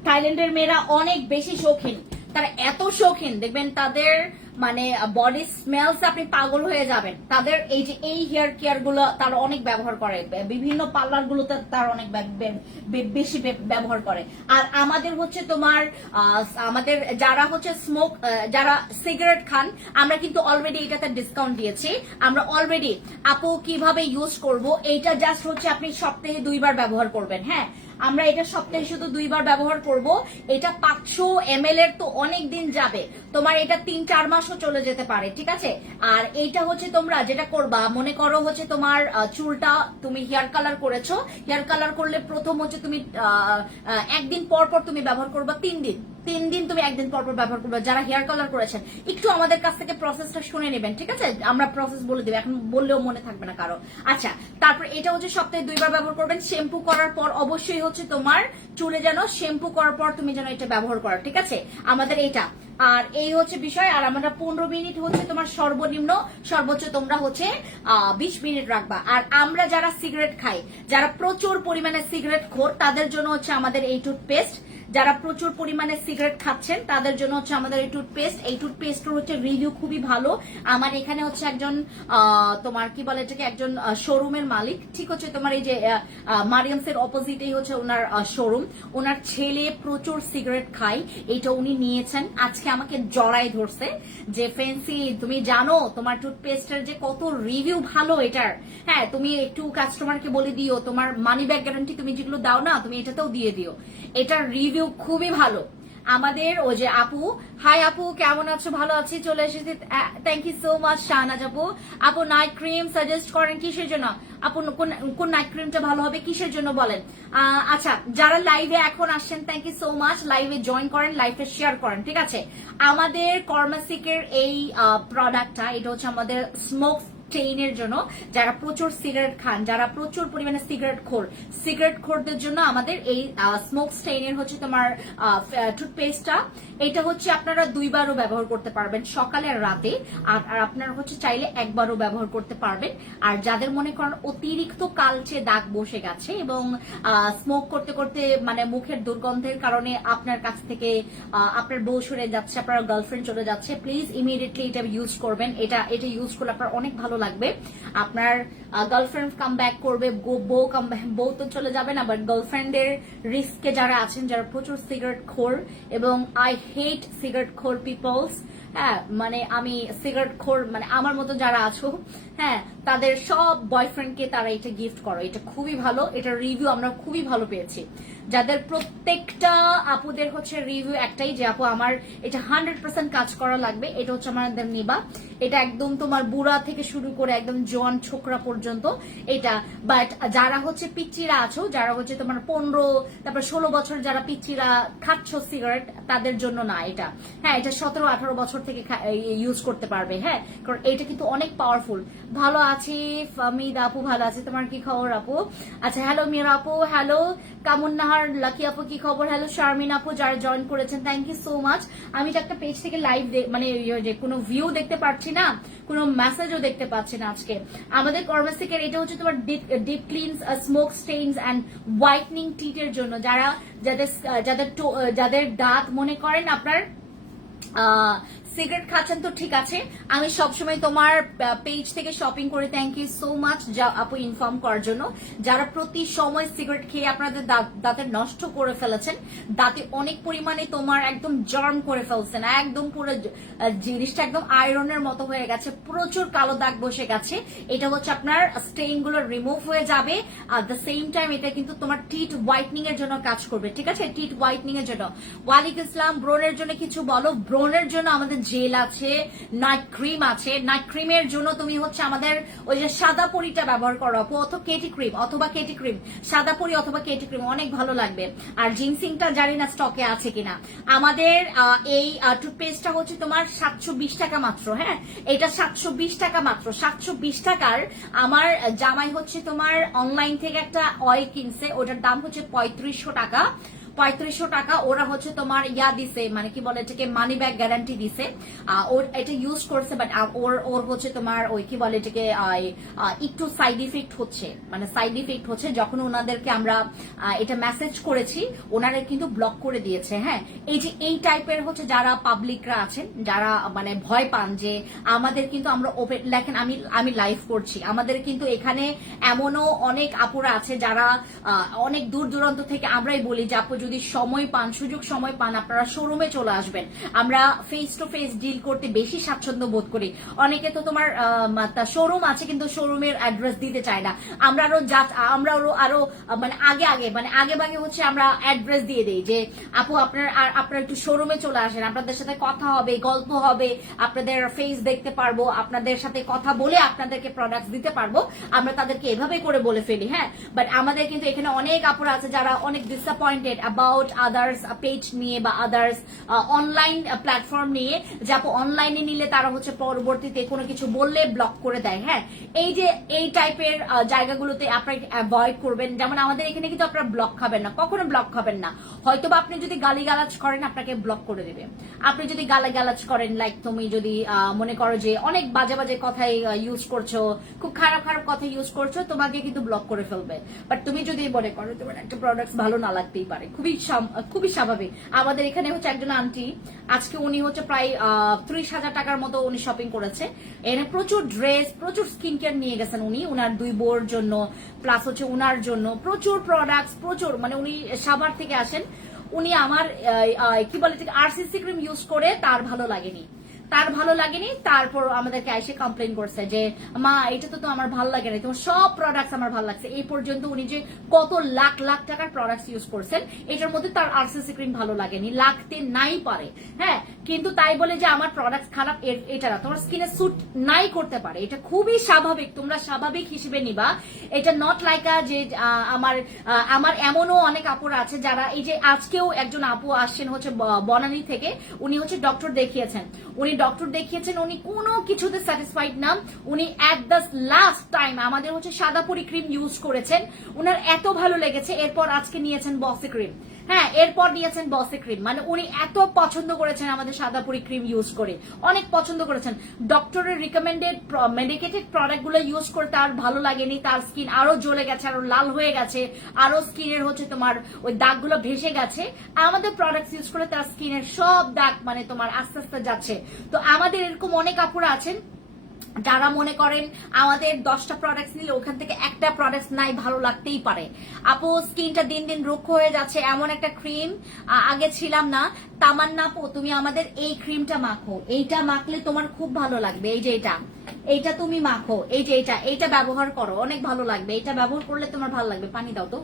থাইল্যান্ডের মেয়েরা অনেক বেশি শৌখিন, তারা এত শৌখিন দেখবেন তাদের মানে বডি স্মেলস আপনি পাগল হয়ে যাবেন। তাদের এই যে এই হেয়ার কেয়ার গুলো তারা অনেক ব্যবহার করে, বিভিন্ন পার্লার গুলোতে তারা অনেক বেশি ব্যবহার করে। আর আমাদের হচ্ছে তোমার আমাদের যারা হচ্ছে যারা সিগারেট খান, আমরা কিন্তু অলরেডি এটাতে ডিসকাউন্ট দিয়েছি। আমরা অলরেডি আপু কিভাবে ইউজ করব, এইটা জাস্ট হচ্ছে আপনি সপ্তাহে 2 বার ব্যবহার করবেন। হ্যাঁ আমরা এটা সপ্তাহে শুধু 2 বার ব্যবহার করব। এটা 500 ml এর তো অনেক দিন যাবে, তোমার এটা 3-4 মাসও চলে যেতে পারে, ঠিক আছে। আর এইটা হচ্ছে তোমরা যেটা করবা, মনে করো হচ্ছে তোমার চুলটা তুমি হেয়ার কালার করেছো, হেয়ার কালার করলে প্রথম হচ্ছে তুমি একদিন পর পর তুমি ব্যবহার করবা, 3 দিন তুমি একদিন পর পর ব্যবহার করবে। যারা হেয়ার কালার করেছেন একটু আমাদের কাছ থেকে প্রসেসটা শুনে নেবেন, ঠিক আছে। আমরা প্রসেস বলে দেব, এখন বললেও মনে থাকবে না কারো। আচ্ছা, তারপর এটা হচ্ছে সপ্তাহে 2 বার ব্যবহার করবেন। শ্যাম্পু করার পর অবশ্যই হচ্ছে তোমার চুলে যেন শ্যাম্পু করার পর তুমি যেন এটা ব্যবহার করো, ঠিক আছে, আমাদের এটা। আর এই হচ্ছে বিষয়। আর আমরা 15 মিনিট হচ্ছে তোমার সর্বনিম্ন, সর্বোচ্চ তোমরা হচ্ছে 20 মিনিট রাখবা। আর আমরা যারা সিগারেট খাই, যারা প্রচুর পরিমাণে সিগারেট খোর, তাদের জন্য হচ্ছে আমাদের এই টুথপেস্ট। যারা প্রচুর পরিমাণে সিগারেট খাচ্ছেন তাদের জন্য হচ্ছে আমাদের এই টুথপেস্ট। এই টুথপেস্টের হচ্ছে রিভিউ খুবই ভালো। আমার এখানে হচ্ছে একজন তোমার কি বলে এটাকে, একজন শোরুমের মালিক, ঠিক হচ্ছে তোমার এই যে মারিয়ামসের অপোজিটেই হচ্ছে ওনার শোরুম। ওনার ছেলে প্রচুর সিগারেট খায়, এইটা উনি নিয়েছেন। আজকে আমাকে জড়াই ধরছে যে ফেন্সি তুমি জানো তোমার টুথপেস্টের যে কত রিভিউ ভালো এটার। হ্যাঁ, তুমি একটু কাস্টমারকে বলে দিও, তোমার মানি ব্যাক গ্যারান্টি তুমি যেগুলো দাও না, তুমি এটাতেও দিয়ে দিও, এটার রিভিউ খুবই ভালো। আমাদের ওই যে আপু, হাই আপু, কেমন আছো? ভালো আছি, চলে এসেছি, thank you so much Shahnaz আপু। আপু নাইট ক্রিম সাজেস্ট করেন কিসের জন্য? আপু কোন নাইট ক্রিমটা ভালো হবে, কিসের জন্য বলেন? আচ্ছা, যারা লাইভে এখন আসছেন থ্যাংক ইউ সো মাচ, লাইভে জয়েন করেন, লাইভে শেয়ার করেন, ঠিক আছে। আমাদের কর্মাসিকের এই প্রোডাক্টটা, এটা হচ্ছে আমাদের স্মোক স্টেইনের জন্য, যারা প্রচুর সিগারেট খান, যারা প্রচুর পরিমাণে সিগারেট খোরদের জন্য আমাদের এই স্মোক স্টেইনের হচ্ছে তোমার টুথপেস্টটা। এটা হচ্ছে আপনারা 2 বারও ব্যবহার করতে পারবেন, সকালে আর রাতে। আর আপনারা হচ্ছে চাইলে 1 বারও ব্যবহার করতে পারবেন। আর যাদের মনে করেন অতিরিক্ত কালচে দাগ বসে গেছে এবং স্মোক করতে করতে মানে মুখের দুর্গন্ধের কারণে আপনার কাছ থেকে আপনার বউ সরে যাচ্ছে, আপনার গার্লফ্রেন্ড চলে যাচ্ছে, প্লিজ ইমিডিয়েটলি এটা ইউজ করবেন। এটা ইউজ করলে আপনার অনেক ভালো লাগবে। আপনার গার্লফ্রেন্ড কাম ব্যাক করবে, বউ তো চলে যাবে না, বাট গার্লফ্রেন্ডের রিস্কে যারা আছেন, যারা প্রচুর সিগারেট খোর, এবং আই হেট সিগারেট খোর পিপলস। হ্যাঁ, মানে আমি সিগারেট খোর, মানে আমার মতো যারা আছো, হ্যাঁ, তাদের সব বয়ফ্রেন্ডকে তারা এটা গিফট করো। এটা খুবই ভালো, এটার রিভিউ আমরা খুবই ভালো পেয়েছি। যাদের প্রত্যেকটা আপুদের হচ্ছে রিভিউ একটাই যে আপু আমার এটা 100% কাজ করা লাগবে, এটা হচ্ছে আমাদের নিবা। এটা একদম তোমার বুড়া থেকে শুরু করে একদম জোয়ান ছোকরা পর্যন্ত এটা। বাট যারা হচ্ছে পিচ্চিরা আছো, যারা হচ্ছে তোমার 15 তারপর 16 বছর যারা পিচ্চিরা খাচ্ছ সিগারেট, তাদের জন্য না এটা। হ্যাঁ, এটা 17-18 বছর থেকে ইউজ করতে পারবে। হ্যাঁ, কারণ এটা কিন্তু অনেক পাওয়ারফুল। ভালো আছি ফামিদ আপু, ভালো আছে, তোমার কি খবর আপু? আচ্ছা, হ্যালো মিরা আপু, হ্যালো কামুন নাহার, লাকি আপু কি খবর? হ্যালো শারমিন আপু, যারা জয়েন করেছেন থ্যাংক ইউ সো মাচ। আমি তো একটা পেজ থেকে লাইভ মানে যে কোনো ভিউ দেখতে পাচ্ছি না, কোনো মেসেজও দেখতে পাচ্ছি না আজকে। আমাদের কর্মাসিকের এটা হচ্ছে তোমার deep cleans smoke stains and whitening টিটের জন্য, যাদের দাঁত মনে করেন আপনার সিগারেট খাচ্ছেন তো ঠিক আছে, আমি সবসময় তোমার পেজ থেকে শপিং করে, থ্যাংক ইউ সো মাচ আপু ইনফর্ম করার জন্য। যারা প্রতি সময় সিগারেট খেয়ে আপনাদের দাঁতের নষ্ট করে ফেলেছেন, দাঁতে অনেক পরিমাণে তোমার একদম জার্ম করে ফেলছেন, একদম পুরো জিনিসটা একদম আয়রনের মতো হয়ে গেছে, প্রচুর কালো দাগ বসে গেছে, এটা হচ্ছে আপনার স্টেইন গুলো রিমুভ হয়ে যাবে। আর দ্য সেম টাইম এটা কিন্তু তোমার টিট হোয়াইটনিং এর জন্য কাজ করবে, ঠিক আছে, টিট হোয়াইটনিং এর জন্য। ওয়ালাইকুম ইসলাম। ব্রোনের জন্য কিছু বলো। ব্রোনের জন্য আমাদের জেল আছে, নাইট ক্রিম আছে। নাইট ক্রিমের জন্য তুমি হচ্ছে আমাদের ওই যে সাদা পরিটা ব্যবহার করো আপু, অথবা কেটি ক্রিম, সাদা পরি অথবা কেটি ক্রিম, অনেক ভালো লাগবে। আর জিনসিংটা জানি না স্টকে আছে কিনা। আমাদের এই টুথপেস্টটা হচ্ছে তোমার 720 টাকা মাত্র। হ্যাঁ, এটা 720 টাকা মাত্র। 720 টাকার আমার জামাই হচ্ছে তোমার অনলাইন থেকে একটা অয়েল কিনছে, ওটার দাম হচ্ছে 3500 টাকা। 3500 টাকা ওরা হচ্ছে তোমার দিছে, মানে কি বলে এটাকে, মানি ব্যাক গ্যারান্টি দিছে। ওর এটা ইউজ করছে, বাট ওর হচ্ছে তোমার ওই কি বলে এটাকে একটু সাইড ইফেক্ট হচ্ছে, যখন ওনাদেরকে আমরা এটা মেসেজ করেছি, ওনারা কিন্তু ব্লক করে দিয়েছে। হ্যাঁ, এই টাইপের হচ্ছে যারা পাবলিকরা আছেন, যারা মানে ভয় পান যে আমাদের কিন্তু আমরা ওপেন, লেখেন আমি লাইভ করছি, আমাদের কিন্তু এখানে এমনও অনেক আপুরা আছে যারা অনেক দূর দূরান্ত থেকে, আমরাই বলি যে আপু যদি সময় পান, সুযোগ সময় পান, আপনারা শোরুমে চলে আসবেন। আমরা ফেস টু ফেস ডিল করতে বেশি স্বাচ্ছন্দ্য বোধ করি। অনেকে তো তোমার শোরুম আছে কিন্তু শোরুমের অ্যাড্রেস দিতে চায় না। আমরা আরো মানে আগে ভাগে হচ্ছে আমরা অ্যাড্রেস দিয়ে দেই যে আপু আপনারা একটু শোরুমে চলে আসেন, আপনাদের সাথে কথা হবে, গল্প হবে, আপনাদের ফেস দেখতে পারবো, আপনাদের সাথে কথা বলে আপনাদেরকে প্রোডাক্ট দিতে পারবো। আমরা তাদেরকে এভাবে করে বলে ফেলি, হ্যাঁ। বাট আমাদের কিন্তু এখানে অনেক আপুরা আছে যারা অনেক ডিসঅ্যাপয়েন্টেড অ্যাবাউট আদার্স পেজ নিয়ে বা আদার্স অনলাইন প্ল্যাটফর্ম নিয়ে, যে আপু অনলাইনে নিলে তারা হচ্ছে পরবর্তীতে কোনো কিছু বললে ব্লক করে দেয়, হ্যাঁ। এই টাইপের জায়গাগুলোতে আপনারা অ্যাভয়েড করবেন। যেমন আমাদের এখানে কিন্তু আপনারা ব্লক খাবেন না, কখনো ব্লক খাবেন না। হয়তোবা আপনি যদি গালিগালাজ করেন আপনাকে ব্লক করে দেবে। আপনি যদি গালাগালাজ করেন, লাইক তুমি যদি মনে করো যে অনেক বাজে বাজে কথাই ইউজ করছো, খুব খারাপ খারাপ কথা ইউজ করছো, তোমাকে কিন্তু ব্লক করে ফেলবে। বাট তুমি যদি মনে করো তোমার একটা প্রোডাক্ট ভালো না লাগতেই পারে, খুবই স্বাভাবিক। আমাদের এখানে হচ্ছে একজন আন্টি, আজকে উনি হচ্ছে প্রায় 30,000 টাকার মতো উনি শপিং করেছে। এখানে প্রচুর ড্রেস, প্রচুর স্কিন কেয়ার নিয়ে গেছেন উনি, উনার 2 বোর জন্য, প্লাস হচ্ছে উনার জন্য প্রচুর প্রোডাক্টস, প্রচুর, মানে উনি সাভার থেকে আসেন। উনি আমার কি বলে আরসিসি ক্রিম ইউজ করে তার ভালো লাগেনি, তারপর আমাদেরকে এসে কমপ্লেন করছে যে মা এটা তো আমার ভালো লাগে না, তোমার সব প্রোডাক্টস আমার ভালো লাগছে। এই পর্যন্ত উনি যে কত লাখ লাখ টাকার প্রোডাক্টস ইউজ করছেন, এটার মধ্যে তার আরসিসি ক্রিম ভালো লাগেনি, লাগতে নাই পারে, হ্যাঁ। কিন্তু তাই বলে যে আমার প্রোডাক্ট খারাপ এটা না, তোমার স্কিনে স্যুট নাই করতে পারে, এটা খুবই স্বাভাবিক, তোমরা স্বাভাবিক হিসেবে নিবা। এটা নট লাইক যে আমার এমনও অনেক আপুরা আছে যারা, এই যে আজকেও একজন আপু আসছেন হচ্ছে বনানী থেকে, উনি হচ্ছে ডক্টর দেখিয়েছেন, উনি কোনো কিছুতে স্যাটিসফাইড না। উনি এট দ্য লাস্ট টাইম আমাদের হচ্ছে সাদাপুরি ক্রিম ইউজ করেছেন, উনার এত ভালো লেগেছে, এরপর আজকে নিয়েছেন বসে ক্রিম, হ্যাঁ, এরপর নিয়েছেন বসে ক্রিম। মানে উনি এত পছন্দ করেছেন আমাদের সাদাপুরি ক্রিম ইউজ করে, অনেক পছন্দ করেছেন। ডক্টরের রিকমেন্ডেড মেডিকেটেড প্রোডাক্ট গুলো ইউজ করে তার ভালো লাগেনি, তার স্কিন আরো জ্বলে গেছে, আরো লাল হয়ে গেছে, আরো স্কিনের হচ্ছে তোমার ওই দাগগুলো ভেসে গেছে। আমাদের প্রোডাক্ট ইউজ করে তার স্কিনের সব দাগ মানে তোমার আস্তে আস্তে যাচ্ছে। তো আমাদের এরকম অনেক আপুরা আছেন যারা মনে করেন আমাদের 10টা প্রোডাক্ট নিলে ওখান থেকে একটা প্রোডাক্ট নাই ভালো লাগতেই পারে। আপু স্কিনটা দিন দিন রুক্ষ হয়ে যাচ্ছে, এমন একটা ক্রিম আগে ছিলাম না। তামান্না আপু তুমি আমাদের এই ক্রিমটা মাখো, এইটা মাখলে তোমার খুব ভালো লাগবে। এই যে এইটা তুমি মাখো, এই যে এইটা ব্যবহার করো, অনেক ভালো লাগবে। এটা ব্যবহার করলে তোমার ভালো লাগবে, পানি দাও তো।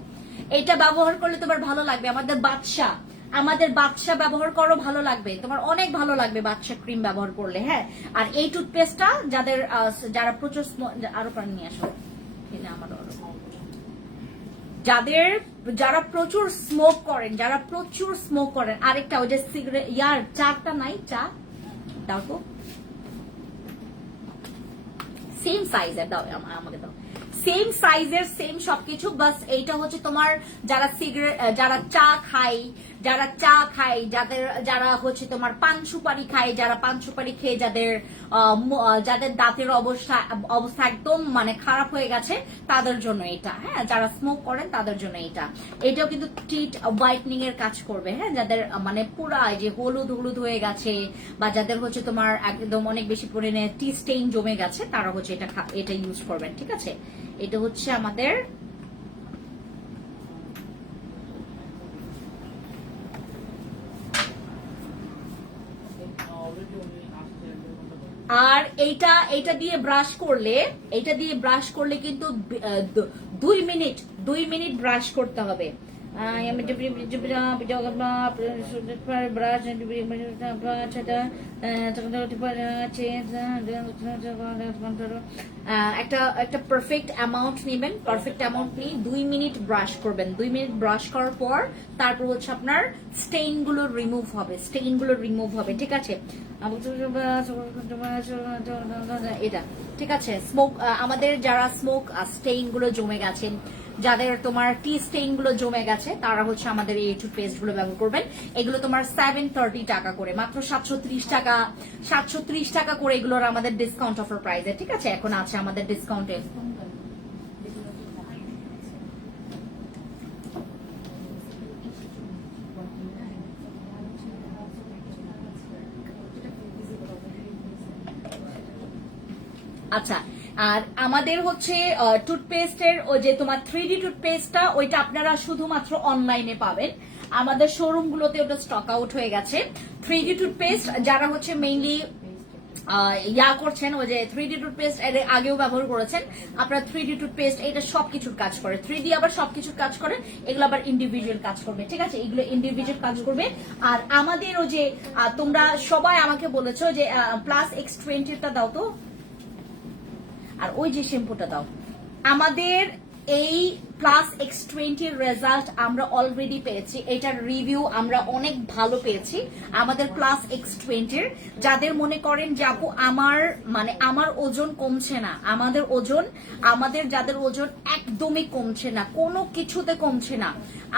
এটা ব্যবহার করলে তোমার ভালো লাগবে। আমাদের বাদশা ব্যবহার করো, ভালো লাগবে তোমার, অনেক ভালো লাগবে বাদশা ক্রিম ব্যবহার করলে, হ্যাঁ। আর এই টুথপেস্টটা যারা প্রচুর আরো পানি নিয়ে আসো, যারা প্রচুর স্মোক করেন, আরেকটা ওই যে সিগারেট চাটা নাই, চা দাও তো, সেম সাইজের দাও, আমাকে দাও, সেম সাইজের, সেম সবকিছু। বাস এইটা হচ্ছে তোমার যারা চা খায়, যারা হচ্ছে তোমার পান সুপারি খায়, যারা পান সুপারি খেয়ে যাদের দাঁতের অবস্থা একদম মানে খারাপ হয়ে গেছে তাদের জন্য এটা, হ্যাঁ। যারা স্মোক করেন তাদের জন্য এটাও কিন্তু টিট হোয়াইটনিং এর কাজ করবে, হ্যাঁ। যাদের মানে পুরা যে হলুদ হয়ে গেছে বা যাদের হচ্ছে তোমার একদম অনেক বেশি পরিমাণে টি স্টেইন জমে গেছে, তারা হচ্ছে এটা ইউজ করবেন, ঠিক আছে। এটা হচ্ছে আমাদের আর এইটা দিয়ে ব্রাশ করলে কিন্তু 2 মিনিট ব্রাশ করতে হবে। একটা পারফেক্ট অ্যামাউন্ট নেবেন, পারফেক্ট অ্যামাউন্ট নিয়ে 2 মিনিট ব্রাশ করবেন। 2 মিনিট ব্রাশ করার পর তারপর হচ্ছে আপনার স্টেইন গুলো রিমুভ হবে, ঠিক আছে। এটা ঠিক আছে। আমাদের যারা স্মোক স্টেইন গুলো জমে গেছে, যাদের তোমার টি স্টেইন গুলো জমে গেছে, তারা হচ্ছে আমাদের এই টুথপেস্ট গুলো ব্যবহার করবেন। এগুলো তোমার 730 টাকা করে, মাত্র 730 টাকা করে এগুলোর আমাদের ডিসকাউন্ট অফার প্রাইসে, ঠিক আছে। এখন আছে আমাদের ডিসকাউন্টে। আচ্ছা, আর আমাদের হচ্ছে টুথপেস্টের ওই যে তোমার 3D টুথপেস্টটা, ওইটা আপনারা শুধুমাত্র অনলাইনে পাবেন। আমাদের শোরুম গুলোতে ওটা স্টক আউট হয়ে গেছে। 3D টুথপেস্ট যারা হচ্ছে মেইনলি ইয়া করছেন, ওই যে 3D টুথপেস্ট এর আগেও ব্যবহার করেছেন আপনারা, 3D টুথপেস্ট এটা সবকিছুর কাজ করে, 3D আবার সবকিছুর কাজ করে, এগুলো আবার ইন্ডিভিজুয়াল কাজ করবে, ঠিক আছে, এগুলো ইন্ডিভিজুয়াল কাজ করবে। আর আমাদের ওই যে তোমরা সবাই আমাকে বলেছো যে প্লাস X20টা দাও তো, আর ওই যে শ্যাম্পুটা দাও। আমাদের এই প্লাস X20 এর রেজাল্ট আমরা অলরেডি পেয়েছি, এটার রিভিউ আমরা অনেক ভালো পেয়েছি আমাদের প্লাস X20 এর। যাদের মনে করেন যে আপু আমার ওজন কমছে না, আমাদের যাদের ওজন একদমই কমছে না, কোনো কিছুতে কমছে না।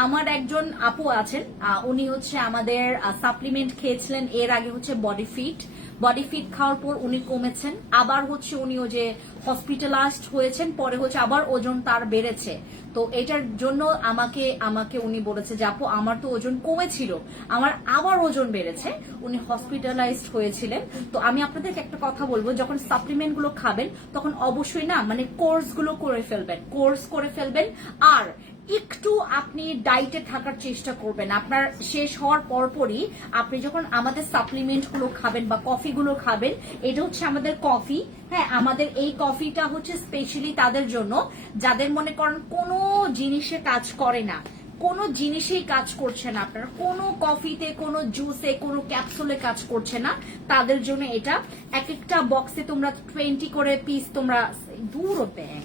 আমার একজন আপু আছেন, উনি হচ্ছে আমাদের সাপ্লিমেন্ট খেয়েছিলেন এর আগে, হচ্ছে বডি ফিট খাওয়ার পর উনি কমেছেন, আবার হচ্ছে উনিও যে হসপিটালাইজড হয়েছেন, পরে হচ্ছে আবার ওজন তার বেড়েছে। তো এটার জন্য আমাকে উনি বলেছে যে আপু আমার তো ওজন কমেছিল, আমার আবার ওজন বেড়েছে, উনি হসপিটালাইজড হয়েছিলেন। তো আমি আপনাদেরকে একটা কথা বলবো, যখন সাপ্লিমেন্ট গুলো খাবেন তখন অবশ্যই না কোর্স গুলো করে ফেলবেন, আর একটু আপনি ডায়েটে থাকার চেষ্টা করবেন। আপনার শেষ হওয়ার পরপরই আপনি যখন আমাদের সাপ্লিমেন্ট গুলো খাবেন বা কফি গুলো খাবেন, এটা হচ্ছে আমাদের কফি, হ্যাঁ, আমাদের এই কফিটা হচ্ছে স্পেশালি তাদের জন্য যাদের মনে করেন কোনো জিনিসে কাজ করে না, কোনো জিনিসেই কাজ করছে না, আপনার কোনো কফিতে, কোনো জুসে, কোনো ক্যাপসুলে কাজ করছে না, তাদের জন্য এটা। এক একটা বক্সে তোমরা 20 করে পিস তোমরা দূর ব্যাং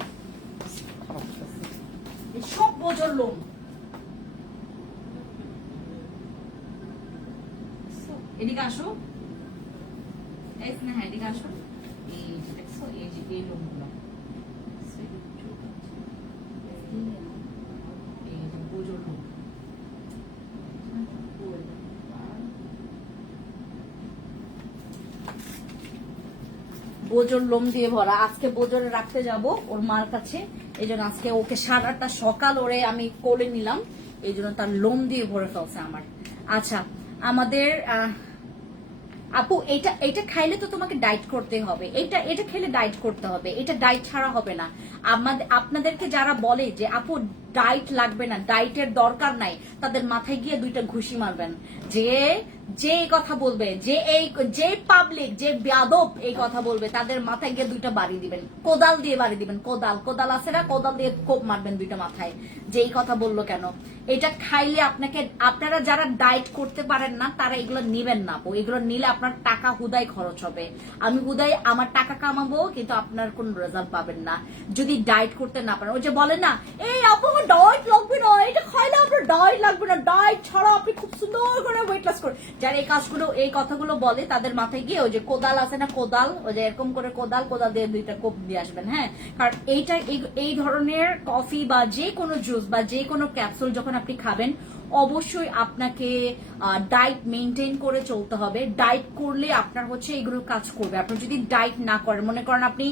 সব বোঝর লোম। এদিকে আসো, হ্যাঁ এদিকে আসো, এই যে দেখছো এই যে এই লোমগুলো, এই যে বোঝর লোম, বোজোর লোম দিয়ে ভরা। আজকে বোজোরে রাখতে যাব ওর মার কাছে, এই জন্য আজকে ওকে সারাটা সকাল ওরে আমি কোলে নিলাম, এই জন্য তার লোম দিয়ে ভরে ফেলছে আমার। আচ্ছা, আমাদের আপু এটা খাইলে তো তোমাকে ডায়েট করতে হবে, এটা খেলে ডায়েট করতে হবে, এটা ডায়েট ছাড়া হবে না। আপনাদেরকে যারা বলে যে আপু ডায়েট লাগবে না, ডায়েটের দরকার নাই, তাদের মাথায় গিয়ে দুইটা ঘুষি মারবেন। যে এই কথা বলবে, যে পাবলিক, যে বেয়াদব এই কথা বলবে, তাদের মাথায় গিয়ে দুইটা বাড়ি দিবেন, কোদাল দিয়ে বাড়ি দিবেন, কোদাল আছে না, কোদাল দিয়ে কোপ মারবেন দুইটা মাথায়, যে এই কথা বললো কেন। এটা খাইলে আপনারা যারা ডায়েট করতে পারেন না তারা এগুলো নিবেন না, এগুলো নিলে আপনার টাকা হুদাই খরচ হবে। আমি হুদাই আমার টাকা কামাবো, কিন্তু আপনার কোন রেজাল্ট পাবেন না যদি ডায়েট করতে না পারেন। ওই যে বলে না, এই আপু আমার ডায়েট লাগবে না, এটা খাইলে আপনার ডায়েট লাগবে না, ডায়েট ছাড়া আপনি খুব সুন্দর করে ওয়েট লস করেন। যারা এই কথাগুলো বলে তাদের মাথায় গিয়ে ওই যে কোদাল আছে না, কোদাল, ওই যে এরকম করে কোদাল দিয়ে দুইটা কোপ দিয়ে আসবেন, হ্যাঁ। কারণ এই ধরনের কফি বা যে কোনো জুস বা যে কোনো ক্যাপসুল যখন আপনি খাবেন, অবশ্যই আপনাকে ডায়েট মেনটেন করে চলতে হবে। ডায়েট করলে আপনার হচ্ছে এগুলো কাজ করবে। আপনি যদি ডায়েট না করেন, মনে করেন আপনি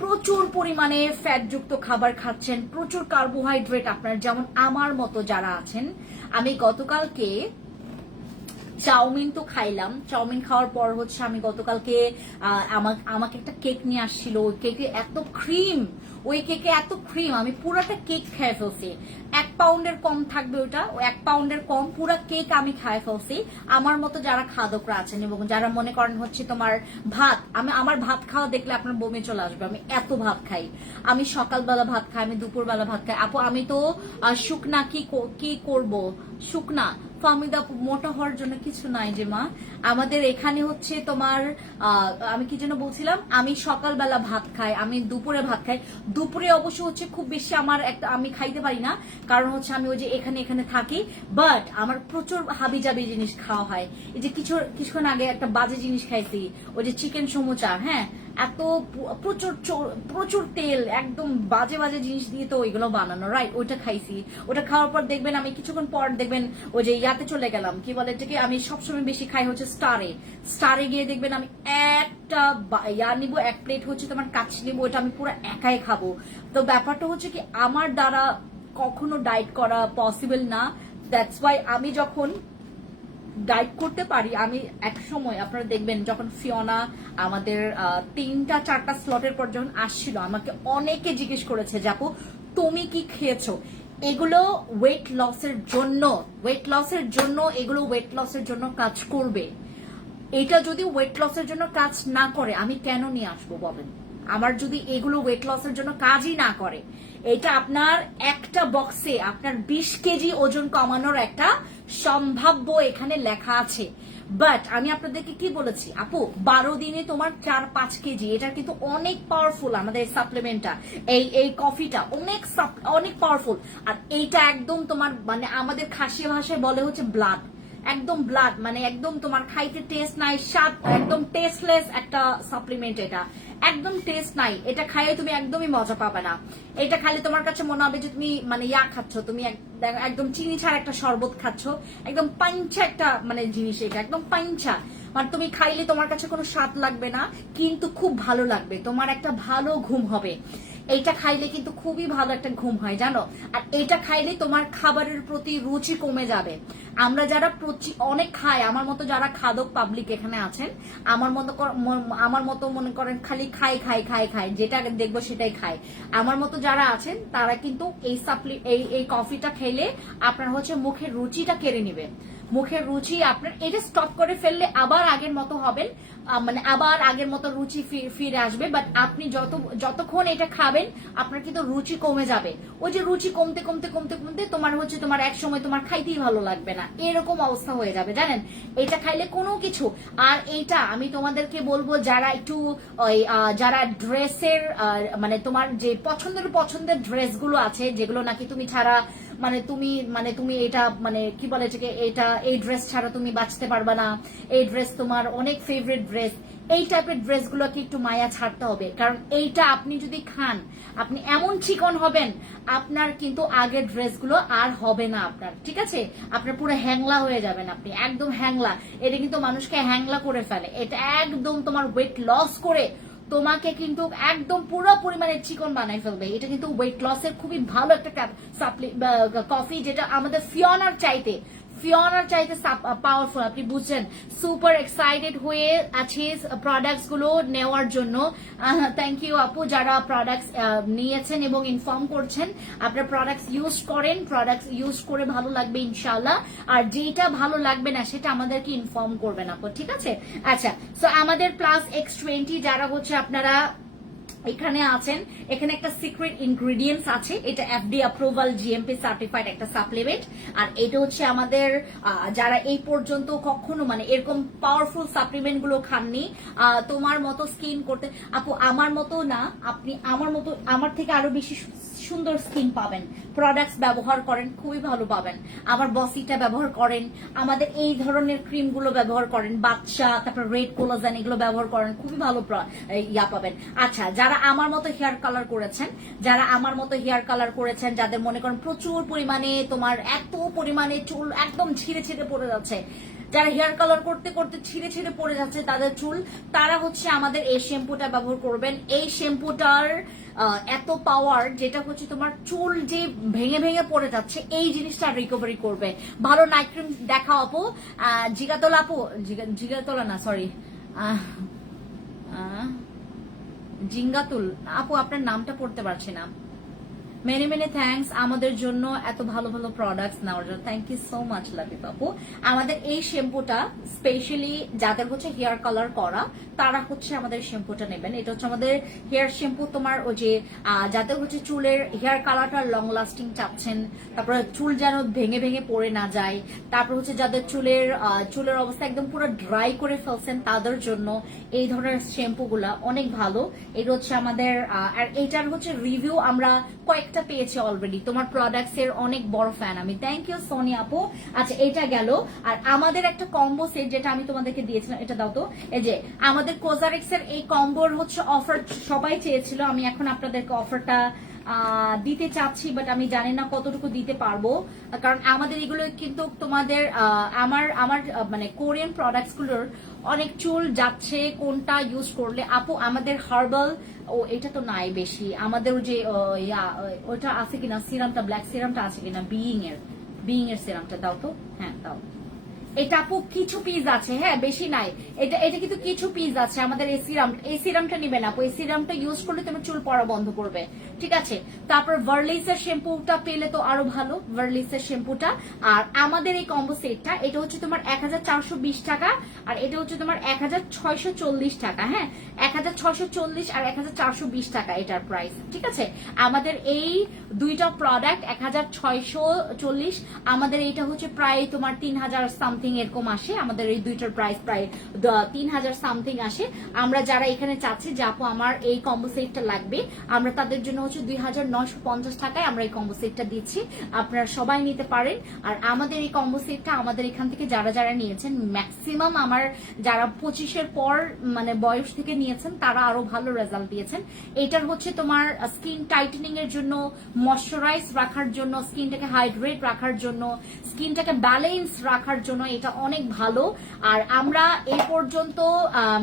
প্রচুর পরিমাণে ফ্যাটযুক্ত খাবার খাচ্ছেন, প্রচুর কার্বোহাইড্রেট, আপনার যেমন আমার মতো যারা আছেন, আমি গতকালকে চাউমিন তো খাইলাম, চাউমিন খাওয়ার পর হচ্ছে আমি গতকালকে আমাকে একটা কেক নিয়ে আসছিল, ওই কেকে এত ক্রিম, আমি পুরাটা কেক খেয়ে ফেলছি। 1 পাউন্ডের কম থাকবে ওটা, 1 পাউন্ডের কম পুরা কেক আমি খায় ফেলছি। আমার মতো যারা খাদকরা আছেন এবং যারা মনে করেন হচ্ছে তোমার ভাত, আমার ভাত খাওয়া দেখলে আপনার বমি চলে আসবে, আমি এত ভাত খাই। আমি সকালবেলা ভাত খাই, আমি দুপুরবেলা ভাত খাই। আপু আমি তো শুকনা কি করব, শুকনা ফামিদা মোটা হওয়ার জন্য কিছু নাই যে মা, আমাদের এখানে হচ্ছে তোমার আমি কি যেন বলছিলাম, আমি সকালবেলা ভাত খাই, আমি দুপুরে ভাত খাই। দুপুরে অবশ্য হচ্ছে খুব বেশি আমি খাইতে পারি না, কারণ হচ্ছে আমি ওই যে এখানে থাকি, বাট আমার প্রচুর হাবিজাবি জিনিস খাওয়া হয়। এই যে কিছুক্ষণ আগে একটা বাজে জিনিস খাইছি, ওই যে চিকেন সমুচা, হ্যাঁ, এত প্রচুর তেল, একদম বাজে জিনিস দিয়ে তো ওইগুলো বানানো, রাইট, ওইটা খাইছি। ওটা খাওয়ার পর দেখবেন আমি কিছুক্ষণ পর দেখবেন ওই যে ইয়াতে চলে গেলাম, কি বলে এটাকে, আমি সবসময় বেশি খাই হচ্ছে স্টারে গিয়ে দেখবেন আমি একটা নিব, 1 প্লেট হচ্ছে তোমার কাচ্চি নিবো, ওটা আমি পুরো একাই খাবো। তো ব্যাপারটা হচ্ছে কি, আমার দ্বারা কখনো ডায়েট করা পসিবল না। দ্যাটস ওয়াই আমি যখন ডায়েট করতে পারি, আমি এক সময় আপনারা দেখবেন যখন ফিওনা আমাদের 3টা-4টা স্লটের পর যখন আসছিল, আমাকে অনেকে জিজ্ঞেস করেছে যে আপু তুমি কি খেয়েছো। এগুলো ওয়েট লসের জন্য এগুলো ওয়েট লসের জন্য কাজ করবে। এটা যদি ওয়েট লসের জন্য কাজ না করে আমি কেন নিয়ে আসবো বলেন? আমার যদি এগুলো ওয়েট লসের জন্য কাজই না করে, এটা আপনার একটা বক্সে আপনার 20 কেজি ওজন কমানোর একটা সম্ভাব্য এখানে লেখা আছে। বাট আমি আপনাদেরকে কি বলেছি আপু, 12 দিনে তোমার 4-5 কেজি, এটা কিন্তু অনেক পাওয়ারফুল আমাদের সাপ্লিমেন্টটা, এই কফিটা অনেক পাওয়ারফুল। আর এইটা একদম তোমার মানে আমাদের খাসি ভাষায় বলে হচ্ছে ব্লাড, একদম ব্লাড, মানে একদম তোমার খাইতে টেস্ট নাই, স্বাদ একদম টেস্টলেস একটা সাপ্লিমেন্ট, এটা একদম টেস্ট নাই। এটা খাইয়ে তুমি একদমই মজা পাবে না। এটা খাইলে তোমার কাছে মনে হবে যে তুমি মানে খাচ্ছ, তুমি একদম চিনি ছাড়া একটা শরবত খাচ্ছ, একদম পাঞ্চা একটা মানে জিনিস, এটা একদম পাঞ্চা। মানে তুমি খাইলে তোমার কাছে কোনো স্বাদ লাগবে না, কিন্তু খুব ভালো লাগবে, তোমার একটা ভালো ঘুম হবে। এইটা খাইলে কিন্তু খুবই ভালো একটা ঘুম হয় জানো। আর এইটা খাইলে তোমার খাবারের প্রতি রুচি কমে যাবে। আমরা যারা অনেক খাই, আমার মতো যারা খাদক পাবলিক এখানে আছেন, আমার মতো মনে করেন খালি খাই যেটা দেখবো সেটাই খাই, আমার মতো যারা আছেন তারা কিন্তু এই কফিটা খেলে আপনার হচ্ছে মুখের রুচিটা কেড়ে নেবে। মুখের রুচি আপনার এটা স্টপ করে ফেললে আবার আগের মতো হবেন, মানে আবার আগের মতো রুচি ফিরে আসবে। বাট আপনি যতক্ষণ এটা খাবেন আপনার কিন্তু রুচি কমে যাবে। ওই যে রুচি কমতে কমতে কমতে কমতে তোমার হচ্ছে তোমার এক সময় তোমার খাইতেই ভালো লাগবে না, এরকম অবস্থা হয়ে যাবে জানেন এটা খাইলে কোনো কিছু। আর এইটা আমি তোমাদেরকে বলবো যারা একটু যারা ড্রেসের মানে তোমার যে পছন্দের ড্রেসগুলো আছে যেগুলো নাকি তুমি ছাড়া মানে তুমি এটা মানে কি বলে এটাকে, এটা এই ড্রেস ছাড়া তুমি বাঁচতে পারবে না, এই ড্রেস তোমার অনেক ফেভারিট ড্রেস, এই টাইপের ড্রেসগুলোকে একটু মায়া ছাড়তে হবে। কারণ এইটা আপনি যদি খান আপনি এমন চিকন হবেন, আপনার কিন্তু আগের ড্রেসগুলো আর হবে না আপনার, ঠিক আছে? আপনার পুরো হ্যাংলা হয়ে যাবেন, আপনি একদম হ্যাংলা। এটা কিন্তু মানুষকে হ্যাংলা করে ফেলে, এটা একদম তোমার ওয়েট লস করে তোমাকে কিন্তু একদম পুরো পরিমাণে চিকন বানাই ফেলবে। এটা কিন্তু ওয়েট লসের খুবই ভালো একটা কফি, যেটা আমাদের ফিওনার চাইতে পাওয়ারফুল। আপনি বুঝছেন, সুপার এক্সাইটেড হয়ে আছি প্রোডাক্টস গুলো নেওয়ার জন্য। থ্যাংক ইউ আপু যারা প্রোডাক্টস নিয়েছেন এবং ইনফর্ম করছেন। আপনার প্রোডাক্টস ইউজ করেন, প্রোডাক্টস ইউজ করে ভালো লাগবে ইনশাআল্লাহ। আর যেটা ভালো লাগবে না সেটা আমাদেরকে ইনফর্ম করবেন আপু, ঠিক আছে? আচ্ছা, সো আমাদের প্লাস X20 যারা হচ্ছে আপনারা এখানে আছেন, এখানে একটা সিক্রেট ইনগ্রেডিয়েন্টস আছে, এটা এফডি অ্যাপ্রুভাল জিএমপি সার্টিফাইড একটা সাপ্লিমেন্ট। আর এটা হচ্ছে আমাদের যারা এই পর্যন্ত কখনো মানে এরকম পাওয়ারফুল সাপ্লিমেন্ট গুলো খাননি, তোমার মতো স্কিন করতে আপু, আমার মতো না, আপনি আমার থেকে আরো বেশি সুন্দর স্কিন পাবেন। প্রোডাক্টস ব্যবহার করেন, খুবই ভালো পাবেন। আমার বসিটা ব্যবহার করেন, আমাদের এই ধরনের ক্রিম গুলো ব্যবহার করেন, বাচ্চা তারপর রেড কোলাজেন এগুলো ব্যবহার করেন, খুবই ভালো পাবেন। আচ্ছা, যারা আমার মতো হেয়ার কালার করেছেন, যাদের মনে করেন প্রচুর পরিমাণে তোমার এত পরিমাণে চুল একদম ছিঁড়ে পড়ে যাচ্ছে, যারা হেয়ার কালার করতে করতে ছিঁড়ে পড়ে যাচ্ছে তাদের চুল, তারা হচ্ছে আমাদের এই শ্যাম্পুটা ব্যবহার করবেন। এই শ্যাম্পুটার এত পাওয়ার, যেটা হচ্ছে তোমার চুল যে ভেঙে পড়ে যাচ্ছে এই জিনিসটা রিকভারি করবে। ভালো নাইট ক্রিম দেখাও আপু। জিগাতলা আপু, জিগাতলা না সরি, জিঙ্গাতুল আপু, আপনার নামটা পড়তে পারছি না। মেনি থ্যাঙ্কস আমাদের জন্য এত ভালো ভালো প্রোডাক্টস নেওয়ার জন্য। থ্যাংক ইউ সো মাচ লাভি বাপু। আমাদের এই শ্যাম্পুটা স্পেশালি যাদের হচ্ছে হেয়ার কালার করা তারা হচ্ছে আমাদের শ্যাম্পুটা নেবেন। এটা হচ্ছে আমাদের হেয়ার শ্যাম্পু, তোমার ওই যে যাদের হচ্ছে চুলের হেয়ার কালারটা লং লাস্টিং চাচ্ছেন, তারপরে চুল যেন ভেঙে পড়ে না যায়, তারপর হচ্ছে যাদের চুলের অবস্থা একদম পুরো ড্রাই করে ফেলছেন তাদের জন্য এই ধরনের শ্যাম্পুগুলা অনেক ভালো। এটা হচ্ছে আমাদের আর এইটার হচ্ছে রিভিউ আমরা কয়েকটা পেয়েছি অলরেডি। তোমার প্রোডাক্টস এর অনেক বড় ফ্যান আমি। থ্যাংক ইউ সোনিয়া আপু। আচ্ছা, এটা গেল। আর আমাদের একটা কম্বো সেট যেটা আমি তোমাদেরকে দিয়েছিলাম, এটা দাও তো। এই যে আমাদের কোজারেক্স এর এই কম্বোর হচ্ছে অফার সবাই চেয়েছিল, আমি এখন আপনাদেরকে অফারটা দিতে চাচ্ছি, বাট আমি জানি না কতটুকু দিতে পারবো, কারণ আমাদের এগুলো কিন্তু তোমাদের আমার মানে কোরিয়ান প্রোডাক্টস গুলোর অনেক চুল যাচ্ছে কোনটা ইউজ করলে। আপু আমাদের হার্বাল, ও এটা তো নাই বেশি, আমাদের যে ওটা আছে কিনা সিরামটা, ব্ল্যাক সিরামটা আছে কিনা, বিইং এর সিরামটা দাও তো। হ্যাঁ দাও, এটা আপু কিছু পিস আছে, হ্যাঁ বেশি নাই। এটা এটা কিন্তু কিছু পিস আছে আমাদের। এই সিরামটা নিবে না আপু, এই সিরামটা ইউজ করলে তোমার চুল পড়া বন্ধ করবে, ঠিক আছে। তারপর ভার্লিসের শ্যাম্পুটা পেলে তো আরো ভালো, ভার্লিসের শ্যাম্পুটা। আর আমাদের এই কম্বো সেটটা এটা হচ্ছে তোমার 1420 টাকা, আর এটা হচ্ছে তোমার 1640 টাকা, হ্যাঁ 1640 আর 1420 টাকা এটার প্রাইস, ঠিক আছে। আমাদের এই দুইটা প্রোডাক্ট 1640, আমাদের এইটা হচ্ছে প্রায় তোমার 3000 সামথিং এরকম আসে। আমাদের এই দুইটার প্রাইস প্রায় 3000 সামথিং আসে। আমরা যারা এখানে চাচ্ছি যে আপু আমার এই কম্বো সেটটা লাগবে, আমরা তাদের জন্য হচ্ছে 2950 টাকায় আমরা এই কম্বো সেটটা দিচ্ছি, আপনারা সবাই নিতে পারেন। আর আমাদের এই কম্বো সেটটা আমাদের এখান থেকে যারা যারা নিয়েছেন ম্যাক্সিমাম আমার যারা 25-এর পর মানে বয়স থেকে নিয়েছেন তারা আরো ভালো রেজাল্ট দিয়েছেন। এটার হচ্ছে তোমার স্কিন টাইটেনিং এর জন্য, ময়শ্চারাইজ রাখার জন্য, স্কিনটাকে হাইড্রেট রাখার জন্য, স্কিনটাকে ব্যালেন্স রাখার জন্য এটা অনেক ভালো। আর আমরা এই পর্যন্ত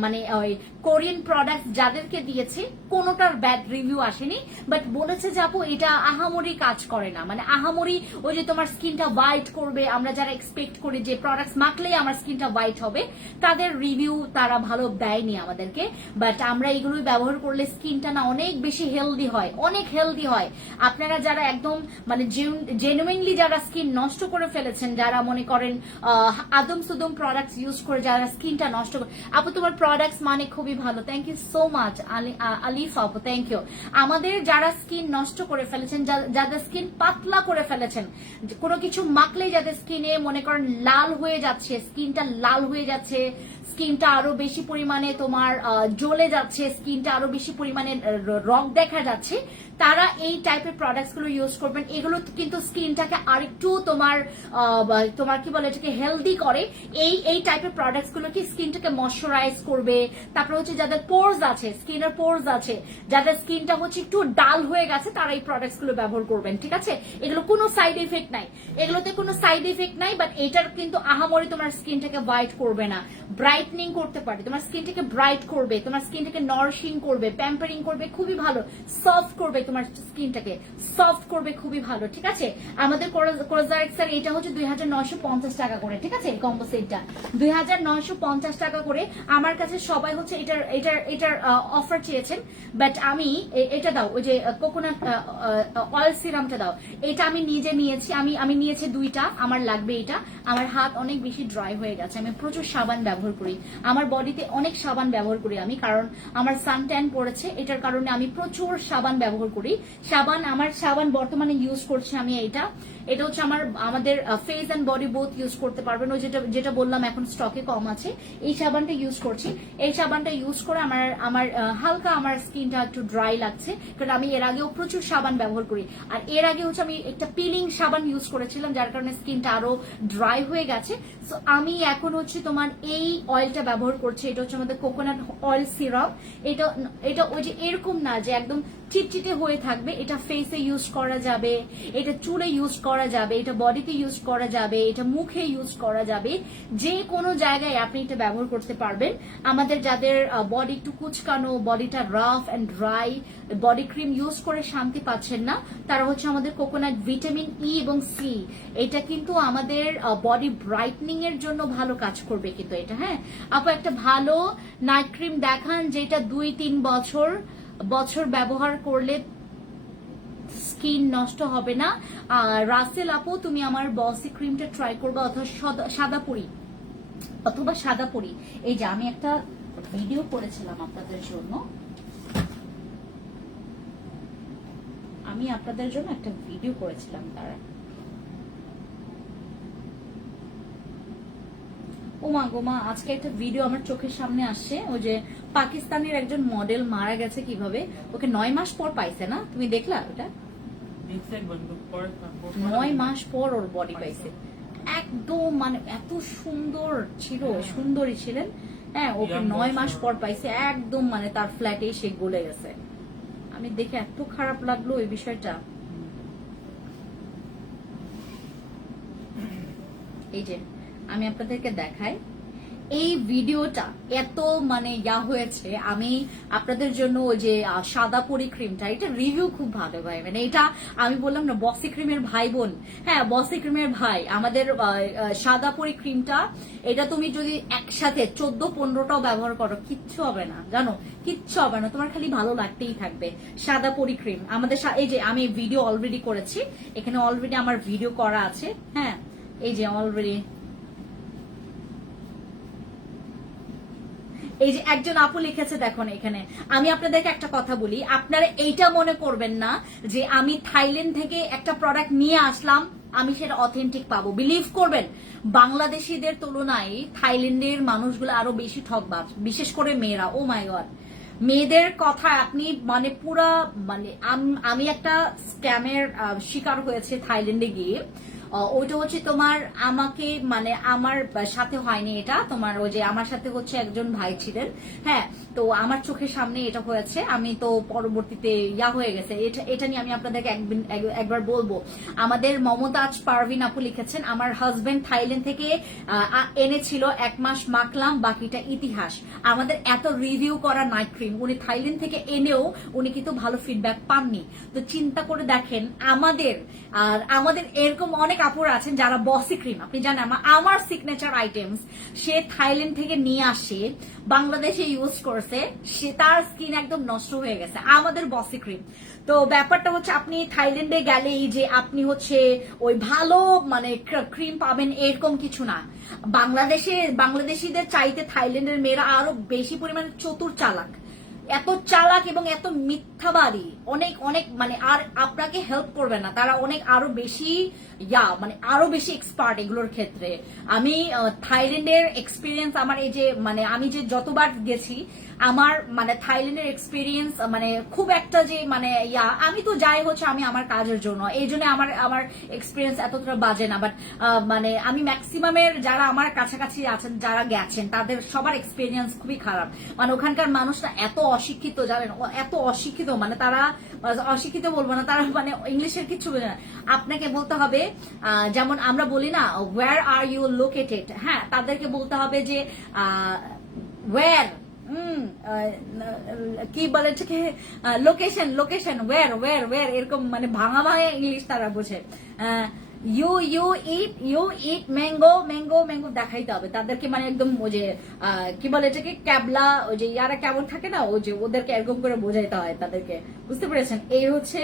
মানে ওই কোরিয়ান প্রোডাক্ট যাদেরকে দিয়েছি কোনোটার ব্যাড রিভিউ আসেনি, বাট বলেছে যে আপু এটা আহামরি কাজ করে না, মানে আহামরি ওই যে তোমার স্কিনটা হোয়াইট করবে, আমরা যারা এক্সপেক্ট করি যে প্রোডাক্টস মাখলেই আমার স্কিনটা হোয়াইট হবে, তাদের রিভিউ তারা ভালো দেয়নি আমাদেরকে। বাট আমরা এগুলোই ব্যবহার করলে স্কিনটা না অনেক বেশি হেলদি হয়, অনেক হেলদি হয়। আপনারা যারা একদম মানে জেনুইনলি যারা স্কিন নষ্ট করে ফেলেছেন, যারা মনে করেন আদম সুদম প্রোডাক্টস ইউজ করে যারা স্কিনটা নষ্ট করে, আপু তোমার প্রোডাক্টস মানে খুবই ভালো, থ্যাংক ইউ সো মাচ আলিফ আপু, থ্যাংক ইউ। আমাদের যারা স্কিন নষ্ট করে ফেলেছেন, যাদের স্কিন পাতলা করে ফেলেছেন, কোনো কিছু মাখলেই যাদের স্কিনে মনে করেন লাল হয়ে যাচ্ছে, স্কিনটা লাল হয়ে যাচ্ছে, স্কিনটা আরো বেশি পরিমাণে তোমার জ্বলে যাচ্ছে, স্কিনটা আরো বেশি পরিমাণে রগ দেখা যাচ্ছে, তারা এই টাইপের প্রোডাক্টস গুলো ইউজ করবেন। এগুলো কিন্তু স্কিনটাকে আরেকটু তোমার তোমার কি বলে এটাকে হেলদি করে। এই টাইপের প্রোডাক্টস গুলো কি স্কিনটাকে ময়শ্চারাইজ করবে। তারপর হচ্ছে যাদের পোরস আছে, স্কিনের পোরস আছে, যাদের স্কিনটা হচ্ছে একটু ডাল হয়ে গেছে, তারা এই প্রোডাক্টস গুলো ব্যবহার করবেন, ঠিক আছে। এগুলো কোনো সাইড ইফেক্ট নাই, এগুলোতে কোনো সাইড ইফেক্ট নাই, বাট এটার কিন্তু আহামরি তোমার স্কিনটাকে হোয়াইট করবে না, ব্রাইটনিং করতে পারে, তোমার স্কিনটাকে ব্রাইট করবে, তোমার স্কিনটাকে নারিশিং করবে, প্যাম্পারিং করবে, খুবই ভালো, সফট করবে তোমার স্কিনটাকে, সফট করবে, খুবই ভালো, ঠিক আছে। আমাদের কোরাজারেক্সের এটা হচ্ছে 2950 টাকা করে, ঠিক আছে। এই কম্বো সেটটা 2950 টাকা করে। আমার কাছে সবাই হচ্ছে এটার অফার চেয়েছেন, বাট আমি এটা দাও, ওই যে কোকোনাট অয়েল সিরামটা দাও, এটা আমি নিজে নিয়েছি, আমি নিয়েছি দুইটা, আমার লাগবে এটা। আমার হাত অনেক বেশি ড্রাই হয়ে গেছে, আমি প্রচুর সাবান ব্যবহার করি, আমার বডিতে অনেক সাবান ব্যবহার করি আমি, কারণ আমার সান ট্যান পড়েছে, এটার কারণে আমি প্রচুর সাবান ব্যবহার করি। আমার সাবান বর্তমানে ইউজ করছি আমি এটা হচ্ছে আমাদের face and body both use করতে পারবেন। ওই যেটা বললাম এখন স্টকে কম আছে, এই সাবানটা ইউজ করছি। এই সাবানটা ইউজ করে আমার হালকা আমার স্কিনটা একটু ড্রাই লাগছে, কারণ আমি এর আগেও প্রচুর সাবান ব্যবহার করি। আর এর আগে হচ্ছে আমি একটা পিলিং সাবান ইউজ করেছিলাম, যার কারণে স্কিনটা আরো ড্রাই হয়ে গেছে। সো আমি এখন হচ্ছে তোমার এই অয়েলটা ব্যবহার করছি, এটা হচ্ছে আমাদের কোকোনাট অয়েল সিরাম। এটা ওই যে এরকম না যে একদম চিটচিটে হয়ে থাকবে, এটা ফেসে ইউজ করা যাবে, এটা চুলে ইউজ করা যাবে, এটা বডিতে ইউজ করা যাবে, এটা মুখে ইউজ করা যাবে, যে কোনো জায়গায় আপনি এটা ব্যবহার করতে পারবেন। আমাদের যাদের বডি একটু কুচকানো, বডিটা rough and dry, body cream use করে শান্তি পাচ্ছেন না, তারা হচ্ছে আমাদের কোকোনাট ভিটামিন ই এবং সি, এটা কিন্তু আমাদের বডি ব্রাইটনিং এর জন্য ভালো কাজ করবে কিন্তু এটা, হ্যাঁ আপু একটা ভালো নাইট ক্রিম দেখান যেটা 2-3 বছর ব্যবহার করলে স্কিন নষ্ট হবে না। রাসেল আপু তুমি আমার বসি ক্রিমটা ট্রাই করবে, অথবা সাদা পরি। এই যে আমি একটা ভিডিও করেছিলাম আপনাদের জন্য, একটা ভিডিও করেছিলাম তারা, ওমা গোমা আজকে একটা ভিডিও আমার চোখের সামনে আসছে, ওই যে পাকিস্তানের একজন মডেল মারা গেছে কিভাবে, ওকে 9 মাস পর পাইছে না, তুমি দেখলা ওটা? 9 মাস পর ওর বডি পাইছে, একদম মানে এত সুন্দর ছিল, সুন্দরী ছিলেন, হ্যাঁ ওকে 9 মাস পর পাইছে, একদম মানে তার ফ্ল্যাটে সে গলে গেছে। আমি দেখে এত খারাপ লাগলো এই বিষয়টা। এই যে আমি আপনাদেরকে দেখাই, এই ভিডিওটা এত মানে ইয়া হয়েছে, আমি আপনাদের জন্য ওই যে সাদা পরি ক্রিমটা, এটা রিভিউ খুব ভালো ভাই, মানে এটা আমি বললাম না বসি ক্রিমের ভাই বোন, হ্যাঁ বসি ক্রিমের ভাই আমাদের সাদা পরি ক্রিমটা, এটা তুমি যদি একসাথে 14-15টাও ব্যবহার করো কিচ্ছু হবে না, জানো কিচ্ছু হবে না, তোমার খালি ভালো লাগতেই থাকবে। সাদা পরি ক্রিম আমাদের এই যে আমি ভিডিও অলরেডি করেছি, এখানে অলরেডি আমার ভিডিও করা আছে, হ্যাঁ এই যে অলরেডি এই যে একজন আপু লিখেছে দেখুন এখানে। আমি আপনাদেরকে একটা কথা বলি, আপনারা এইটা মনে করবেন না যে আমি থাইল্যান্ড থেকে একটা প্রোডাক্ট নিয়ে আসলাম আমি সেটা অথেন্টিক পাবো। বিলিভ করবেন বাংলাদেশিদের তুলনায় থাইল্যান্ডের মানুষগুলো আরো বেশি ঠকবাজ, বিশেষ করে মেয়েরা। ও মাই গড, মেয়েদের কথা আপনি মানে পুরা মানে আমি একটা স্ক্যামের শিকার হয়েছে থাইল্যান্ডে গিয়ে। ওইটা হচ্ছে তোমার আমাকে মানে আমার সাথে হয়নি এটা, তোমার ওই যে আমার সাথে হচ্ছে একজন ভাই ছিলেন, হ্যাঁ তো আমার চোখের সামনে এটা হয়েছে, আমি তো পরবর্তীতে ইয়া হয়ে গেছে। এটা নিয়ে আমি আপনাদেরকে একবার বলবো। আমাদের মমতাজ পারভিন আপু লিখেছেন, আমার হাজবেন্ড থাইল্যান্ড থেকে এনেছিল, 1 মাস মাখলাম, বাকিটা ইতিহাস। আমাদের এত রিভিউ করা নাইট ক্রিম উনি থাইল্যান্ড থেকে এনেও উনি কিন্তু ভালো ফিডব্যাক পাননি। তো চিন্তা করে দেখেন আমাদের এরকম অনেক কাপড় আছেন যারা বসি ক্রিম, আপনি জানেন আমার সিগনেচার আইটেমস সে থাইল্যান্ড থেকে নিয়ে আসে, বাংলাদেশে ইউজ করছে, সে তার স্কিন একদম নষ্ট হয়ে গেছে, আমাদের বসি ক্রিম। তো ব্যাপারটা হচ্ছে আপনি থাইল্যান্ডে গেলেই যে আপনি হচ্ছে ওই ভালো মানে ক্রিম পাবেন এরকম কিছু না। বাংলাদেশিদের চাইতে থাইল্যান্ডের মেয়েরা আরো বেশি পরিমাণে চতুর চালাক, এত চালাক এবং এত মিথ্যাবাদী, অনেক অনেক মানে আর আপনাকে হেল্প করবে না, তারা অনেক আরো বেশি মানে আরো বেশি এক্সপার্ট এগুলোর ক্ষেত্রে। আমি থাইল্যান্ডের এক্সপিরিয়েন্স আমার এই যে মানে আমি যে যতবার গেছি আমার মানে থাইল্যান্ডের এক্সপিরিয়েন্স মানে খুব একটা যে মানে আমি তো যাই হচ্ছে আমি আমার কাজের জন্য, এই জন্য আমার এক্সপিরিয়েন্স এতটা বাজে না, বাট মানে আমি ম্যাক্সিমামের যারা আমার কাছাকাছি আছেন যারা গেছেন তাদের সবার এক্সপিরিয়েন্স খুবই খারাপ। মানে ওখানকার মানুষরা এত অশিক্ষিত, জানেন এত অশিক্ষিত, মানে তারা অশিক্ষিত বলবো না, তারা মানে ইংলিশের কিছু বোঝে না। আপনাকে বলতে হবে যেমন আমরা বলি না ওয়্যার আর ইউ লোকেটেড, হ্যাঁ তাদেরকে বলতে হবে যে ওয়্যার কি বলে এটাকে location location where where where, এরকম মানে ভাঙা ভাঙা ইংলিশ তারা বোঝে। You eat mango mango mango দেখাইতে হবে তাদেরকে, মানে একদম ওই যে কি বলে এটাকে ক্যাবলা, ওই যে ইয়ারা কেমন থাকে না ওই যে ওদেরকে এরকম করে বোঝাইতে হয় তাদেরকে, বুঝতে পেরেছেন? এই হচ্ছে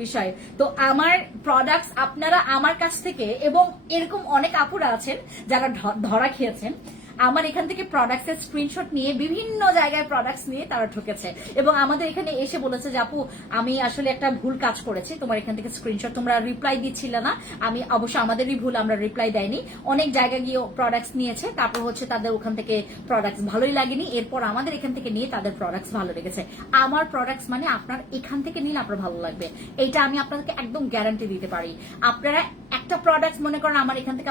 বিষয়। তো আমার প্রোডাক্টস আপনারা আমার কাছ থেকে, এবং এরকম অনেক আপুরা আছেন যারা ধরা খেয়েছেন আমার এখান থেকে প্রোডাক্টসের স্ক্রিনশট নিয়ে বিভিন্ন জায়গায় প্রোডাক্টস নিয়ে তারা ঠকেছে, এবং আমাদের এখানে এসে বলেছে যে আপু আমি আসলে একটা ভুল কাজ করেছি, তোমার এখান থেকে স্ক্রিনশট তোমরা রিপ্লাই দিচ্ছিলে না। আমি অবশ্য আমাদেরই ভুল, আমরা রিপ্লাই দেয়নি, অনেক জায়গায় গিয়ে প্রোডাক্টস নিয়েছে, তারপর হচ্ছে তাদের ওখান থেকে প্রোডাক্টস ভালোই লাগেনি, এরপর আমাদের এখান থেকে নিয়ে তাদের প্রোডাক্টস ভালো লেগেছে। আমার প্রোডাক্টস মানে আপনার এখান থেকে নিলে আপনার ভালো লাগবে, এইটা আমি আপনাদেরকে একদম গ্যারান্টি দিতে পারি। আপনারা একটা প্রোডাক্ট মনে করেন আমার এখান থেকে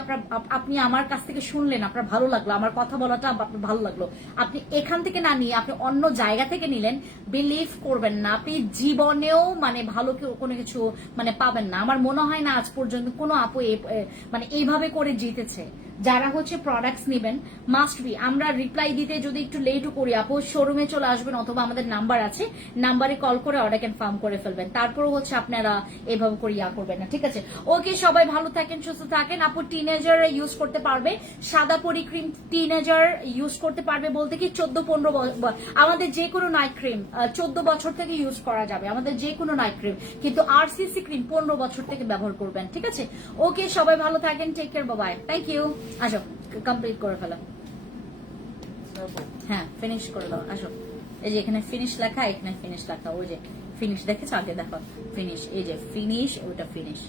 আপনি আমার কাছ থেকে শুনলেন, আপনার ভালো লাগলো, আমার কথা বলাটা আপনার ভালো লাগলো, আপনি এখান থেকে না নিয়ে আপনি অন্য জায়গা থেকে নিলেন, বিলিভ করবেন না আপনি জীবনেও মানে ভালো কোনো কিছু মানে পাবেন না। আমার মনে হয় না আজ পর্যন্ত কোনো আপু মানে এইভাবে করে জিতেছে। যারা হচ্ছে প্রোডাক্টস নেবেন মাস্ট বি, আমরা রিপ্লাই দিতে যদি একটু লেটও করি আপু শোরুমে চলে আসবেন, অথবা আমাদের নাম্বার আছে, নাম্বারে কল করে অর্ডার কনফার্ম করে ফেলবেন, তারপরও হচ্ছে আপনারা এভাবে করে করবেন না, ঠিক আছে? ওকে, সবাই ভালো থাকেন, সুস্থ থাকেন। আপু টিনেজার ইউজ করতে পারবে, সাদা পরি ক্রিম টিনেজার ইউজ করতে পারবে বলতে কি 14-15 আমাদের যে কোনো নাইট ক্রিম 14 বছর থেকে ইউজ করা যাবে, আমাদের যে কোনো নাইট ক্রিম, কিন্তু আরসিসি ক্রিম 15 বছর থেকে ব্যবহার করবেন, ঠিক আছে? ওকে, সবাই ভালো থাকেন, take care, bye, thank you. আসো কমপ্লিট করে ফেলো, হ্যাঁ ফিনিশ করে দাও, আসো। এই যে এখানে ফিনিশ লেখা, এখানে ফিনিশ লেখা, ওই যে ফিনিশ দেখেছো, আগে দেখো ফিনিশ, এই যে ফিনিশ, ওটা ফিনিশ।